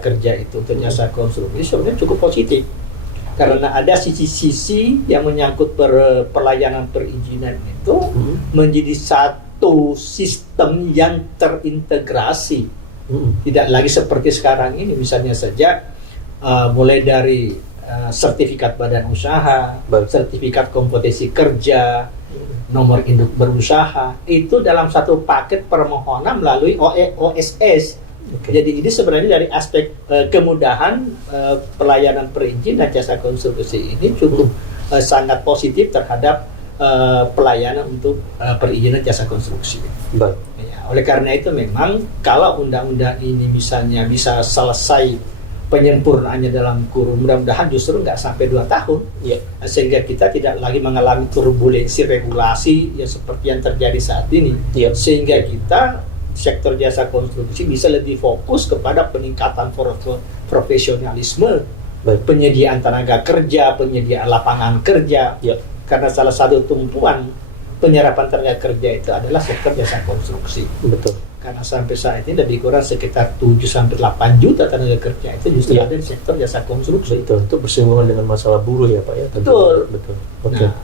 Kerja itu untuk jasa konstruksi sebenarnya cukup positif. Karena ada sisi-sisi yang menyangkut pelayanan perizinan itu menjadi satu sistem yang terintegrasi. Tidak lagi seperti sekarang ini, misalnya saja mulai dari sertifikat badan usaha, sertifikat kompetensi kerja, nomor induk berusaha, itu dalam satu paket permohonan melalui OSS. Jadi ini sebenarnya dari aspek kemudahan pelayanan perizinan jasa konstruksi ini cukup sangat positif terhadap pelayanan untuk perizinan jasa konstruksi. Oleh karena itu memang kalau undang-undang ini misalnya bisa selesai penyempurnaannya dalam kurun mudah-mudahan justru nggak sampai 2 tahun, sehingga kita tidak lagi mengalami turbulensi regulasi yang seperti yang terjadi saat ini, sehingga kita sektor jasa konstruksi bisa lebih fokus kepada peningkatan profesionalisme, penyediaan tenaga kerja, penyediaan lapangan kerja, karena salah satu tumpuan penyerapan tenaga kerja itu adalah sektor jasa konstruksi. Karena sampai saat ini lebih kurang sekitar 7-8 juta tenaga kerja itu justru ada di sektor jasa konstruksi. Itu bersinggungan dengan masalah buruh ya Pak ya. Betul. Nah,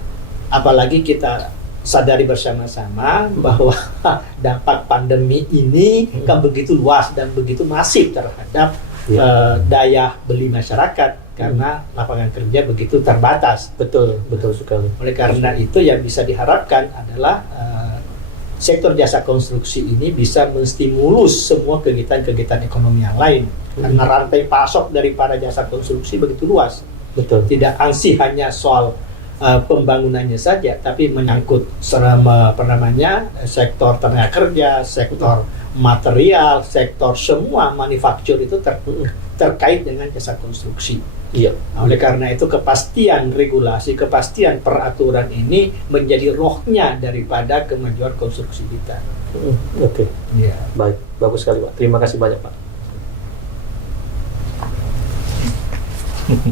apalagi kita sadari bersama-sama bahwa dampak pandemi ini kan begitu luas dan begitu masif terhadap daya beli masyarakat karena lapangan kerja begitu terbatas. Betul sekali. Oleh karena itu yang bisa diharapkan adalah sektor jasa konstruksi ini bisa menstimulus semua kegiatan-kegiatan ekonomi yang lain. Karena rantai pasok daripada jasa konstruksi begitu luas. Tidak ansih hanya soal pembangunannya saja, tapi menyangkut sektor tenaga kerja, sektor material, sektor semua manufaktur itu terkait dengan jasa konstruksi. Nah, oleh karena itu kepastian regulasi, kepastian peraturan ini menjadi rohnya daripada kemajuan konstruksi kita. Baik, bagus sekali Pak. Terima kasih banyak Pak.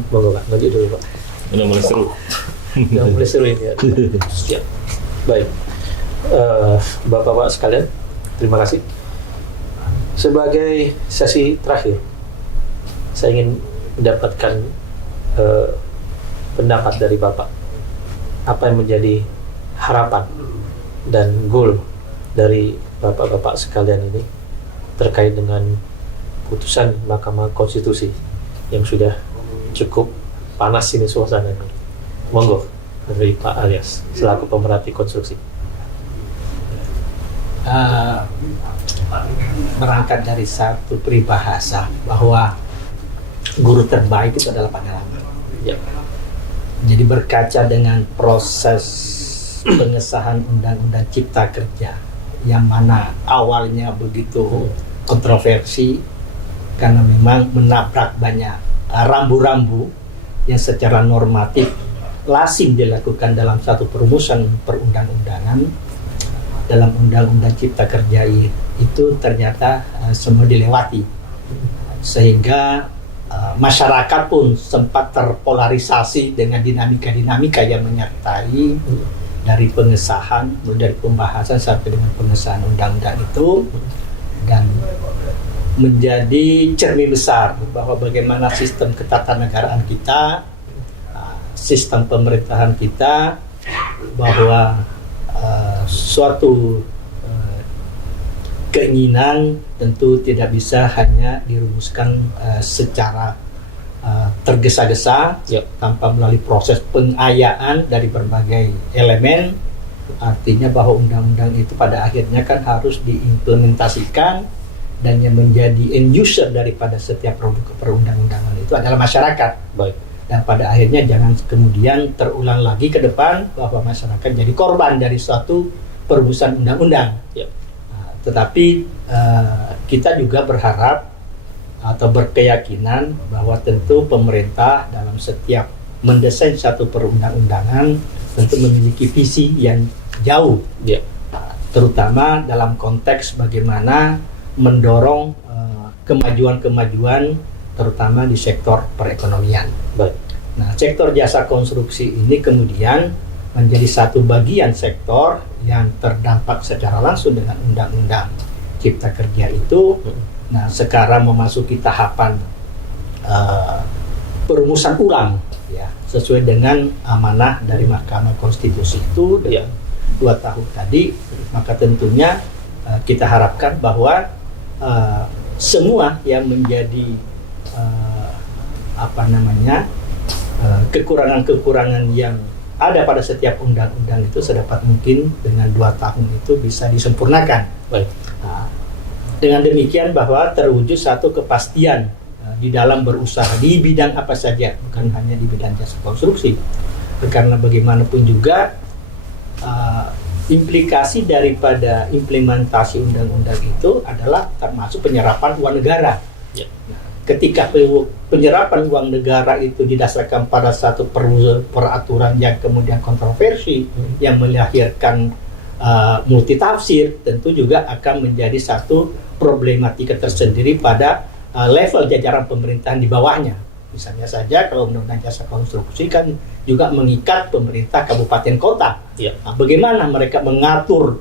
Monggo Pak, lanjut dulu Pak. Udah mulai seru. Udah mulai seru ini ya. Siap. Baik. Bapak-bapak sekalian, terima kasih. Sebagai sesi terakhir, saya ingin mendapatkan pendapat dari Bapak. Apa yang menjadi harapan dan goal dari Bapak-bapak sekalian ini terkait dengan putusan Mahkamah Konstitusi yang sudah cukup panas ini suasananya. Monggo dari Pak Alyas selaku pemerhati konstruksi. Berangkat dari satu peribahasa bahwa guru terbaik itu adalah pengalaman. Ya. Jadi berkaca dengan proses pengesahan Undang-Undang Cipta Kerja yang mana awalnya begitu kontroversi karena memang menabrak banyak rambu-rambu yang secara normatif lazim dilakukan dalam satu perumusan perundang-undangan. Dalam Undang-Undang Cipta Kerja itu ternyata semua dilewati, sehingga masyarakat pun sempat terpolarisasi dengan dinamika-dinamika yang menyertai dari pengesahan, dari pembahasan sampai dengan pengesahan undang-undang itu, dan menjadi cermin besar bahwa bagaimana sistem ketatanegaraan kita, sistem pemerintahan kita, bahwa suatu keinginan tentu tidak bisa hanya dirumuskan secara tergesa-gesa, tanpa melalui proses pengayaan dari berbagai elemen. Artinya bahwa undang-undang itu pada akhirnya kan harus diimplementasikan, dan yang menjadi end user daripada setiap produk perundang-undangan itu adalah masyarakat. Baik. Dan pada akhirnya jangan kemudian terulang lagi ke depan bahwa masyarakat jadi korban dari suatu perumusan undang-undang. Ya. Tetapi kita juga berharap atau berkeyakinan bahwa tentu pemerintah dalam setiap mendesain satu perundang-undangan tentu memiliki visi yang jauh, ya. Terutama dalam konteks bagaimana mendorong kemajuan-kemajuan terutama di sektor perekonomian. Baik. Nah, sektor jasa konstruksi ini kemudian menjadi satu bagian sektor yang terdampak secara langsung dengan Undang-Undang Cipta Kerja itu. Nah, sekarang memasuki tahapan perumusan ulang, ya, sesuai dengan amanah dari Mahkamah Konstitusi itu dengan 2 tahun tadi. Maka tentunya kita harapkan bahwa semua yang menjadi kekurangan-kekurangan yang ada pada setiap undang-undang itu sedapat mungkin dengan 2 tahun itu bisa disempurnakan. Baik. Dengan demikian bahwa terwujud satu kepastian di dalam berusaha di bidang apa saja, bukan hanya di bidang jasa konstruksi. Karena bagaimanapun juga implikasi daripada implementasi undang-undang itu adalah termasuk penyerapan uang negara. Ya. Ketika penyerapan uang negara itu didasarkan pada satu peraturan yang kemudian kontroversi, yang melahirkan multitafsir, tentu juga akan menjadi satu problematika tersendiri pada level jajaran pemerintahan di bawahnya. Misalnya saja kalau Undang-Undang Jasa Konstruksi kan juga mengikat pemerintah kabupaten kota. Ya. Nah, bagaimana mereka mengatur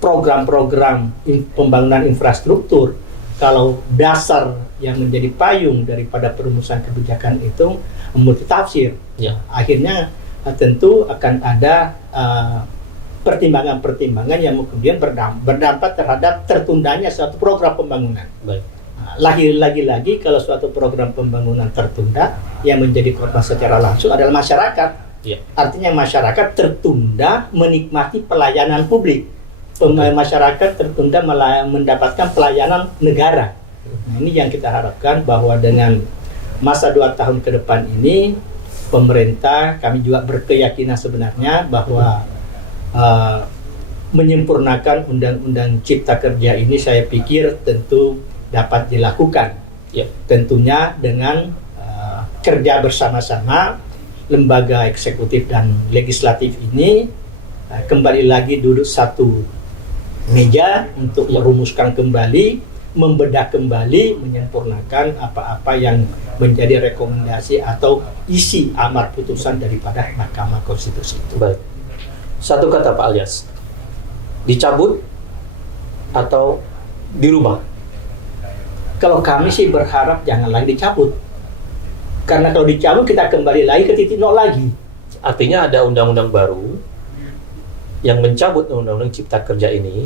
program-program pembangunan infrastruktur kalau dasar yang menjadi payung daripada perumusan kebijakan itu multitafsir. Ya. Akhirnya tentu akan ada pertimbangan-pertimbangan yang kemudian berdampak terhadap tertundanya suatu program pembangunan. Baik. Lagi-lagi kalau suatu program pembangunan tertunda, yang menjadi korban secara langsung adalah masyarakat. Ya. Artinya masyarakat tertunda menikmati pelayanan publik. Masyarakat tertunda mendapatkan pelayanan negara. Nah, ini yang kita harapkan bahwa dengan masa 2 tahun ke depan ini, pemerintah, kami juga berkeyakinan sebenarnya bahwa menyempurnakan Undang-Undang Cipta Kerja ini saya pikir tentu dapat dilakukan. Ya. Tentunya dengan kerja bersama-sama lembaga eksekutif dan legislatif ini kembali lagi duduk satu meja untuk merumuskan kembali, membedah kembali, menyempurnakan apa-apa yang menjadi rekomendasi atau isi amar putusan daripada Mahkamah Konstitusi itu. Baik. Satu kata Pak Alyas, dicabut atau dirubah? Kalau kami sih berharap jangan lagi dicabut. Karena kalau dicabut kita kembali lagi ke titik nol lagi. Artinya ada undang-undang baru yang mencabut undang-undang Cipta Kerja ini,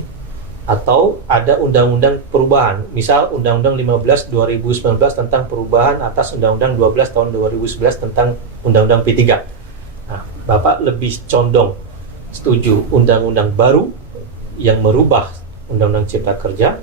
atau ada undang-undang perubahan, misal Undang-Undang 15 2019 tentang perubahan atas Undang-Undang 12 tahun 2011 tentang Undang-Undang P3. Nah, Bapak lebih condong setuju undang-undang baru yang merubah Undang-Undang Cipta Kerja,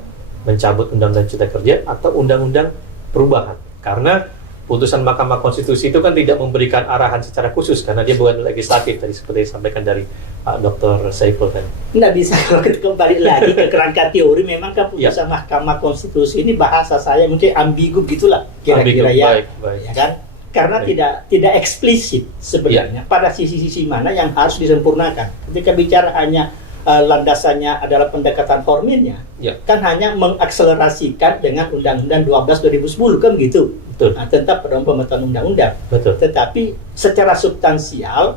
mencabut Undang-Undang Cipta Kerja, atau undang-undang perubahan? Karena putusan Mahkamah Konstitusi itu kan tidak memberikan arahan secara khusus karena dia bukan legislatif, tadi seperti disampaikan dari Pak Dr. Saiful kan. Nggak bisa kalau kita kembali lagi ke kerangka teori, memang kan putusan Mahkamah Konstitusi ini bahasa saya mungkin ambigu gitulah kira-kira ya. Baik. Ya kan? Karena tidak eksplisit sebenarnya pada sisi-sisi mana yang harus disempurnakan. Ketika bicara hanya landasannya adalah pendekatan formilnya, kan hanya mengakselerasikan dengan Undang-Undang 12 2010 kan gitu. Betul. Nah, tentang pembentukan undang-undang. Betul. Tetapi secara substansial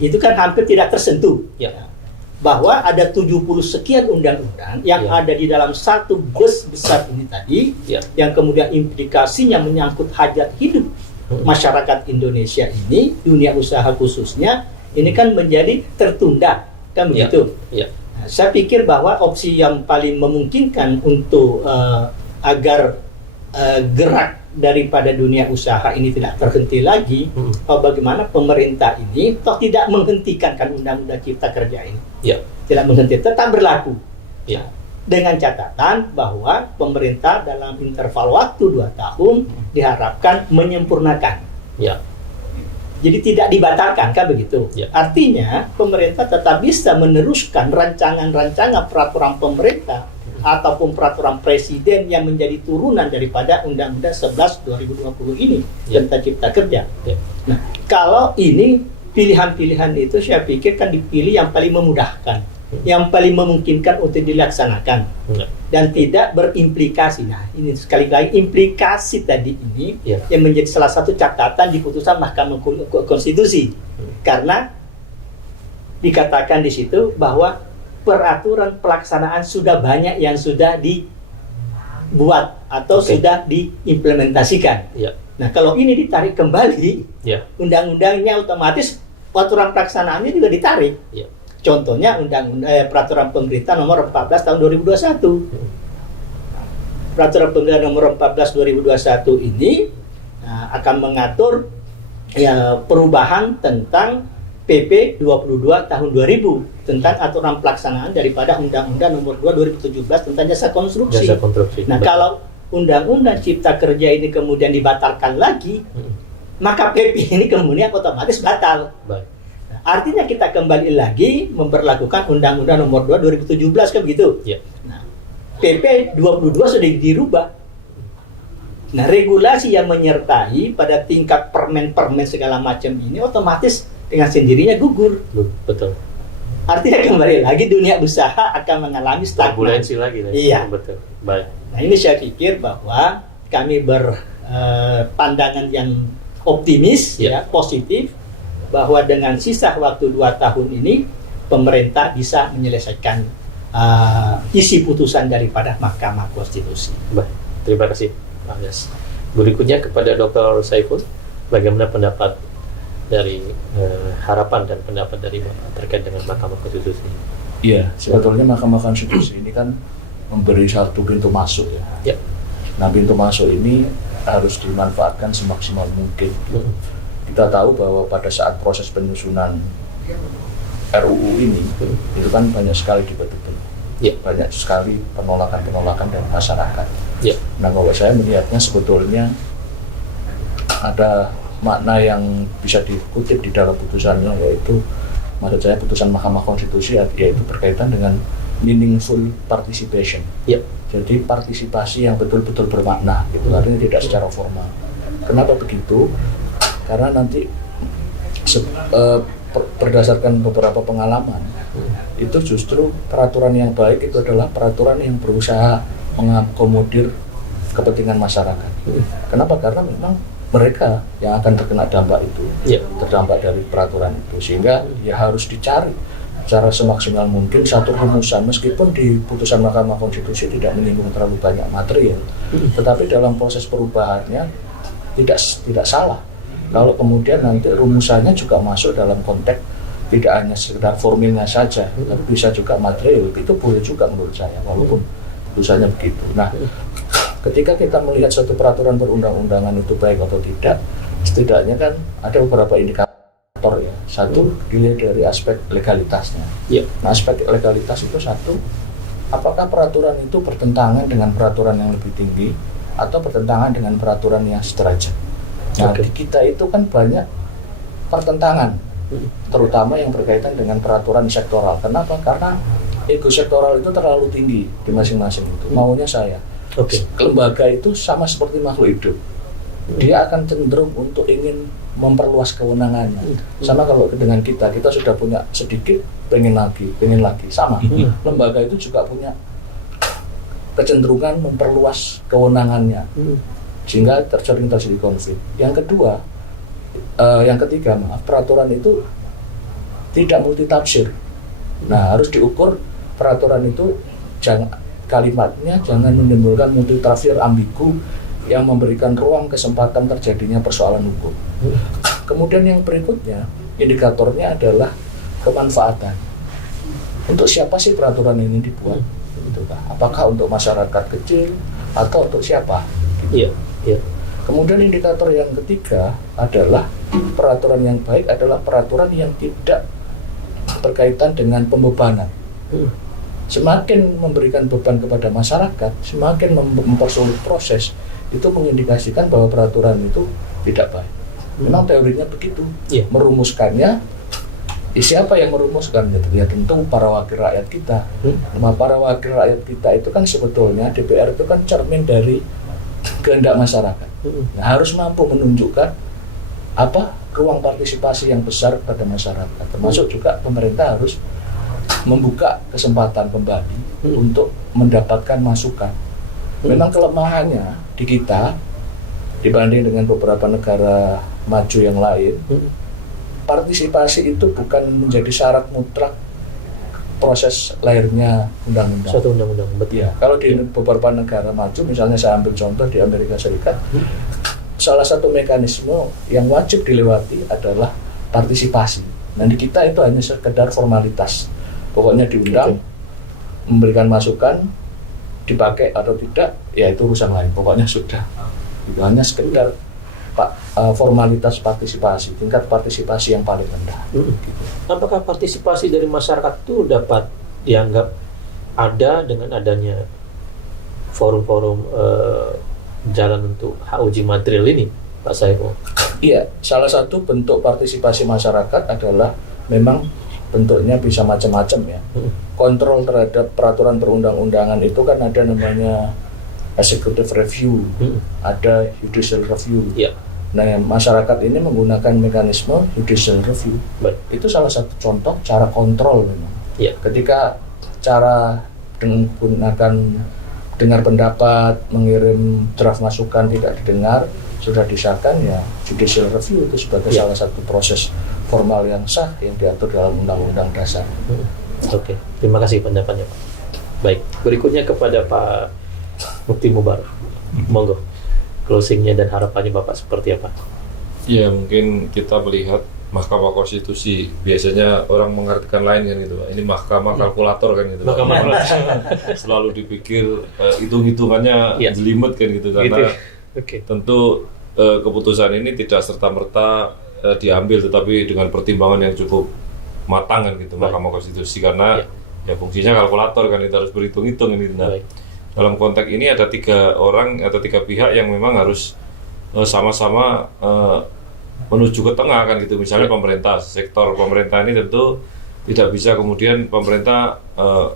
itu kan hampir tidak tersentuh. Ya. Bahwa ada 70 sekian undang-undang yang ada di dalam satu bus besar ini tadi, yang kemudian implikasinya menyangkut hajat hidup masyarakat Indonesia ini, dunia usaha khususnya, ini kan menjadi tertunda, kan begitu. Nah, saya pikir bahwa opsi yang paling memungkinkan untuk agar gerak daripada dunia usaha ini tidak terhenti lagi, bagaimana pemerintah ini toh tidak menghentikan kan Undang-Undang Cipta Kerja ini, tidak menghenti, tetap berlaku, dengan catatan bahwa pemerintah dalam interval waktu 2 tahun diharapkan menyempurnakan, jadi tidak dibatalkan kan begitu. Artinya pemerintah tetap bisa meneruskan rancangan-rancangan peraturan pemerintah ataupun peraturan presiden yang menjadi turunan daripada Undang-Undang 11 2020 ini tentang Cipta Kerja. Nah, kalau ini pilihan-pilihan itu saya pikir kan dipilih yang paling memudahkan, yang paling memungkinkan untuk dilaksanakan dan tidak berimplikasi. Nah, ini sekali lagi implikasi tadi ini yang menjadi salah satu catatan di putusan Mahkamah Konstitusi, karena dikatakan di situ bahwa peraturan pelaksanaan sudah banyak yang sudah dibuat atau sudah diimplementasikan. Nah, kalau ini ditarik kembali, undang-undangnya otomatis peraturan pelaksanaannya juga ditarik. Contohnya peraturan pemerintah nomor 14 tahun 2021. Peraturan pemerintah nomor 14 2021 ini akan mengatur perubahan tentang PP 22 tahun 2000 tentang aturan pelaksanaan daripada Undang-Undang nomor 2 2017 tentang jasa konstruksi. Nah, kalau Undang-Undang Cipta Kerja ini kemudian dibatalkan lagi, maka PP ini kemudian otomatis batal. Nah, artinya kita kembali lagi memperlakukan Undang-Undang nomor 2 2017 kan begitu. Nah, PP 22 sudah dirubah. Nah, regulasi yang menyertai pada tingkat permen-permen segala macam ini otomatis dengan sendirinya gugur. Betul. Artinya kembali lagi dunia usaha akan mengalami stagnasi lagi. Iya. Betul. Baik. Nah, ini saya pikir bahwa kami berpandangan yang optimis, positif, bahwa dengan sisa waktu 2 tahun ini pemerintah bisa menyelesaikan isi putusan daripada Mahkamah Konstitusi. Baik. Terima kasih, Pak Yas. Berikutnya kepada Dr. Saiful, bagaimana pendapat dari harapan dan pendapat dari Bapak terkait dengan Mahkamah Konstitusi? Iya, sebetulnya Mahkamah Konstitusi ini kan memberi satu pintu masuk ya. Nah, pintu masuk ini harus dimanfaatkan semaksimal mungkin. Kita tahu bahwa pada saat proses penyusunan RUU ini itu kan banyak sekali debat-debat, banyak sekali penolakan-penolakan dari masyarakat. Nah, kalau saya melihatnya sebetulnya ada makna yang bisa dikutip di dalam putusannya, yaitu maksud saya putusan Mahkamah Konstitusi yaitu berkaitan dengan meaningful participation. Jadi partisipasi yang betul-betul bermakna, gitu. Artinya tidak secara formal. Kenapa begitu? Karena nanti berdasarkan beberapa pengalaman, itu justru peraturan yang baik itu adalah peraturan yang berusaha mengakomodir kepentingan masyarakat. Kenapa? Karena memang mereka yang akan terkena dampak itu, terdampak dari peraturan itu, sehingga ya harus dicari secara semaksimal mungkin satu rumusan, meskipun di putusan Mahkamah Konstitusi tidak menyinggung terlalu banyak material, tetapi dalam proses perubahannya tidak salah kalau kemudian nanti rumusannya juga masuk dalam konteks tidak hanya sekedar formilnya saja, tapi bisa juga material. Itu boleh juga menurut saya, walaupun putusannya begitu. Nah, ketika kita melihat suatu peraturan perundang-undangan itu baik atau tidak, setidaknya kan ada beberapa indikator ya. Satu, dilihat dari aspek legalitasnya. Nah, aspek legalitas itu satu, apakah peraturan itu bertentangan dengan peraturan yang lebih tinggi atau bertentangan dengan peraturan yang sederajat. Nah, di kita itu kan banyak pertentangan, terutama yang berkaitan dengan peraturan sektoral. Kenapa? Karena ego sektoral itu terlalu tinggi di masing-masing itu. Maunya saya. Lembaga itu sama seperti makhluk hidup. Dia akan cenderung untuk ingin memperluas kewenangannya. Sama kalau dengan kita sudah punya sedikit, pengen lagi, sama. Lembaga itu juga punya kecenderungan memperluas kewenangannya, sehingga terjadi konflik. Yang ketiga, peraturan itu tidak multitafsir. Nah, harus diukur peraturan itu kalimatnya jangan menimbulkan multitafsir ambigu yang memberikan ruang kesempatan terjadinya persoalan hukum. Kemudian yang berikutnya, indikatornya adalah kemanfaatan. Untuk siapa sih peraturan ini dibuat? Apakah untuk masyarakat kecil atau untuk siapa? Kemudian indikator yang ketiga adalah peraturan yang baik adalah peraturan yang tidak berkaitan dengan pembebanan. Semakin memberikan beban kepada masyarakat, semakin mempersulit proses, itu mengindikasikan bahwa peraturan itu tidak baik. Memang teorinya begitu. Merumuskannya, siapa yang merumuskan? Ya tentu para wakil rakyat kita. Para wakil rakyat kita itu kan sebetulnya DPR itu kan cermin dari kehendak masyarakat. Nah, harus mampu menunjukkan ruang partisipasi yang besar pada masyarakat. Termasuk juga pemerintah harus membuka kesempatan kembali untuk mendapatkan masukan. Memang kelemahannya di kita dibanding dengan beberapa negara maju yang lain, partisipasi itu bukan menjadi syarat mutlak proses lahirnya undang-undang. Suatu undang-undang, betul. Kalau di beberapa negara maju, misalnya saya ambil contoh di Amerika Serikat, salah satu mekanisme yang wajib dilewati adalah partisipasi. Nah, di kita itu hanya sekedar formalitas. Pokoknya diundang, memberikan masukan, dipakai atau tidak, ya itu urusan lain. Pokoknya sudah. Itu hanya sekedar formalitas partisipasi, tingkat partisipasi yang paling rendah. Apakah partisipasi dari masyarakat itu dapat dianggap ada dengan adanya forum-forum jalan untuk hak uji material ini, Pak Saiful? Iya, salah satu bentuk partisipasi masyarakat adalah memang bentuknya bisa macam-macam ya. Kontrol terhadap peraturan perundang-undangan itu kan ada namanya executive review, ada judicial review. Nah, masyarakat ini menggunakan mekanisme judicial review. Itu salah satu contoh cara kontrol memang. Ketika cara menggunakan dengar pendapat, mengirim draft masukan tidak didengar, sudah disahkan, ya judicial review itu sebagai salah satu proses formal yang sah yang diatur dalam Undang-Undang Dasar. Oke, terima kasih pendapatnya, Pak. Baik, berikutnya kepada Pak Mufti Mubarak. Monggo, closingnya dan harapannya Bapak seperti apa? Ya, mungkin kita melihat Mahkamah Konstitusi, biasanya orang mengartikan lain kan gitu Pak. Ini mahkamah kalkulator kan gitu. Mahkamah kalkulator. Selalu dipikir hitung-hitungannya jelimet kan gitu, karena tentu keputusan ini tidak serta-merta diambil, tetapi dengan pertimbangan yang cukup matang kan gitu. Mahkamah Konstitusi, karena ya fungsinya kalkulator kan, itu harus berhitung-hitung ini. Nah, dalam konteks ini ada 3 orang atau 3 pihak yang memang harus sama-sama menuju ke tengah kan gitu. Misalnya pemerintah, sektor pemerintah ini tentu tidak bisa kemudian pemerintah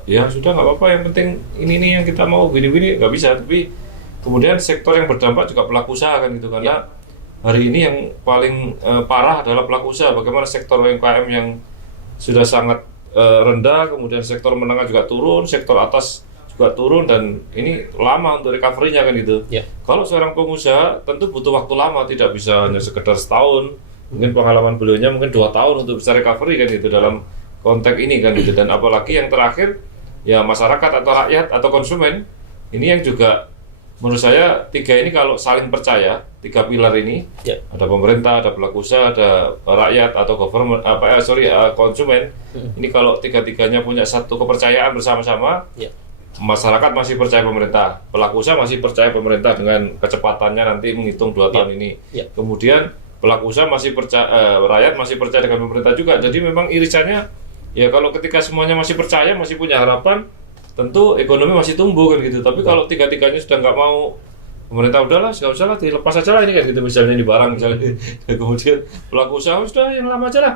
ya sudah nggak apa-apa, yang penting ini nih yang kita mau, gini-gini, nggak bisa. Tapi kemudian sektor yang berdampak juga pelaku usaha kan gitu, karena hari ini yang paling parah adalah pelaku usaha. Bagaimana sektor UMKM yang sudah sangat rendah, kemudian sektor menengah juga turun, sektor atas juga turun, dan ini lama untuk recovery-nya kan gitu. Kalau seorang pengusaha tentu butuh waktu lama, tidak bisa hanya sekedar setahun. Mungkin pengalaman beliaunya mungkin 2 tahun untuk bisa recovery kan gitu dalam konteks ini kan gitu. Dan apalagi yang terakhir ya masyarakat atau rakyat atau konsumen ini yang juga menurut saya 3 ini kalau saling percaya, 3 pilar ini ada pemerintah, ada pelaku usaha, ada rakyat atau government konsumen. Ini kalau 3-tiganya punya satu kepercayaan bersama-sama, masyarakat masih percaya pemerintah, pelaku usaha masih percaya pemerintah dengan kecepatannya nanti menghitung 2 tahun ini. Kemudian pelaku usaha masih percaya, rakyat masih percaya dengan pemerintah juga. Jadi memang irisannya ya kalau ketika semuanya masih percaya, masih punya harapan, tentu ekonomi masih tumbuh kan gitu. Tapi kalau 3-tiganya sudah nggak mau, pemerintah udahlah, nggak usah lah, dilepas aja lah ini kan gitu, misalnya di barang misalnya. Kemudian pelaku usaha sudah yang lama aja lah.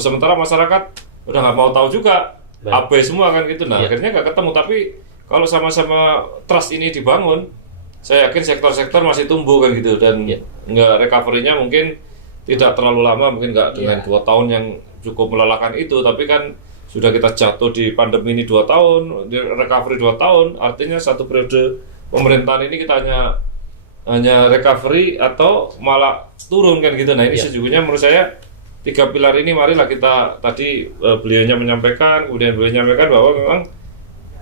Sementara masyarakat udah nggak mau tahu juga. AB semua kan gitu, nah akhirnya nggak ketemu. Tapi kalau sama-sama trust ini dibangun, saya yakin sektor-sektor masih tumbuh kan gitu, dan nggak recovery-nya mungkin tidak terlalu lama, mungkin nggak dengan 2 tahun yang cukup melelahkan itu, tapi kan sudah kita jatuh di pandemi ini 2 tahun, di recovery 2 tahun, artinya 1 periode pemerintahan ini kita hanya recovery atau malah turun kan gitu. Nah ini sejujurnya menurut saya 3 pilar ini marilah kita tadi beliaunya menyampaikan, kemudian beliau menyampaikan bahwa memang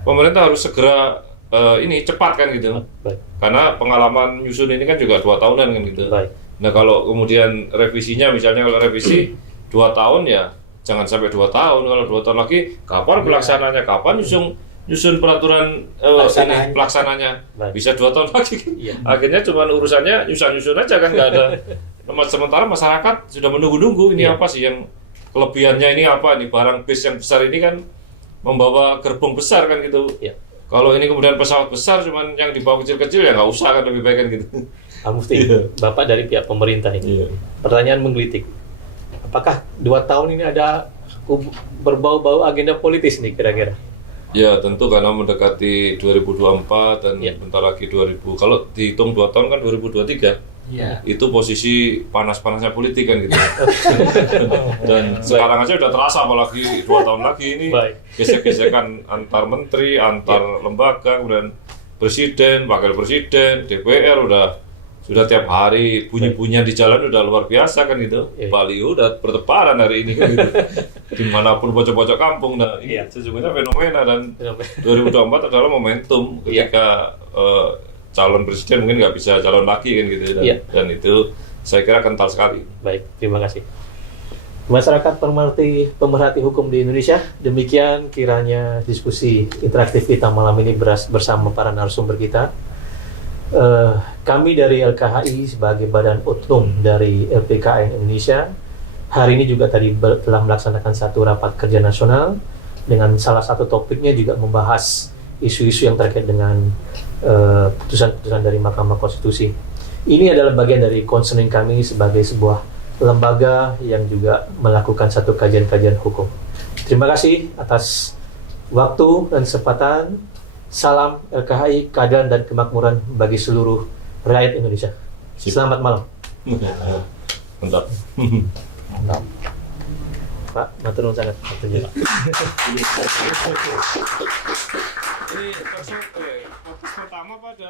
pemerintah harus segera ini cepat kan gitu. Karena pengalaman nyusun ini kan juga 2 tahunan kan gitu. Nah kalau kemudian revisinya, misalnya kalau revisi 2 tahun ya jangan sampai 2 tahun. Kalau 2 tahun lagi kapan pelaksananya, kapan nyusun peraturan pelaksananya, bisa 2 tahun lagi kan. Akhirnya cuma urusannya nyusun aja kan, nggak ada. Sementara masyarakat sudah menunggu-nunggu ini apa sih yang kelebihannya, ini apa nih barang base yang besar ini kan membawa gerbong besar kan gitu. Kalau ini kemudian pesawat besar cuman yang dibawa kecil-kecil ya nggak usah kan, lebih baik kan gitu. Pak Mufti, Bapak dari pihak pemerintah ini, pertanyaan menggelitik. Apakah 2 tahun ini ada berbau-bau agenda politis nih kira-kira? Ya tentu karena mendekati 2024 dan bentar lagi 2000. Kalau dihitung 2 tahun kan 2023. Itu posisi panas-panasnya politik kan gitu. Dan sekarang aja udah terasa, apalagi 2 tahun lagi ini gesek-gesekan antar menteri, antar lembaga, kemudian presiden, wakil presiden, DPR sudah tiap hari bunyi-bunyian di jalan udah luar biasa kan gitu. Baliho udah bertebaran hari ini kan gitu. Dimanapun pojok-pojok kampung. Nah ini sesungguhnya fenomena, dan 2024 adalah momentum ketika calon presiden mungkin nggak bisa calon lagi kan gitu, dan itu saya kira kental sekali. Baik, terima kasih. Masyarakat pemerhati hukum di Indonesia, demikian kiranya diskusi interaktif kita malam ini bersama para narasumber kita. Kami dari LKHI sebagai badan otonom dari LPKN Indonesia hari ini juga tadi telah melaksanakan satu rapat kerja nasional dengan salah satu topiknya juga membahas isu-isu yang terkait dengan putusan-putusan dari Mahkamah Konstitusi. Ini adalah bagian dari concerning kami sebagai sebuah lembaga yang juga melakukan satu kajian-kajian hukum. Terima kasih atas waktu dan kesempatan. Salam LKHI, keadilan dan kemakmuran bagi seluruh rakyat Indonesia. Selamat malam. Mantap. Pak, matur nuwun sangat. Ini podcast pertama pada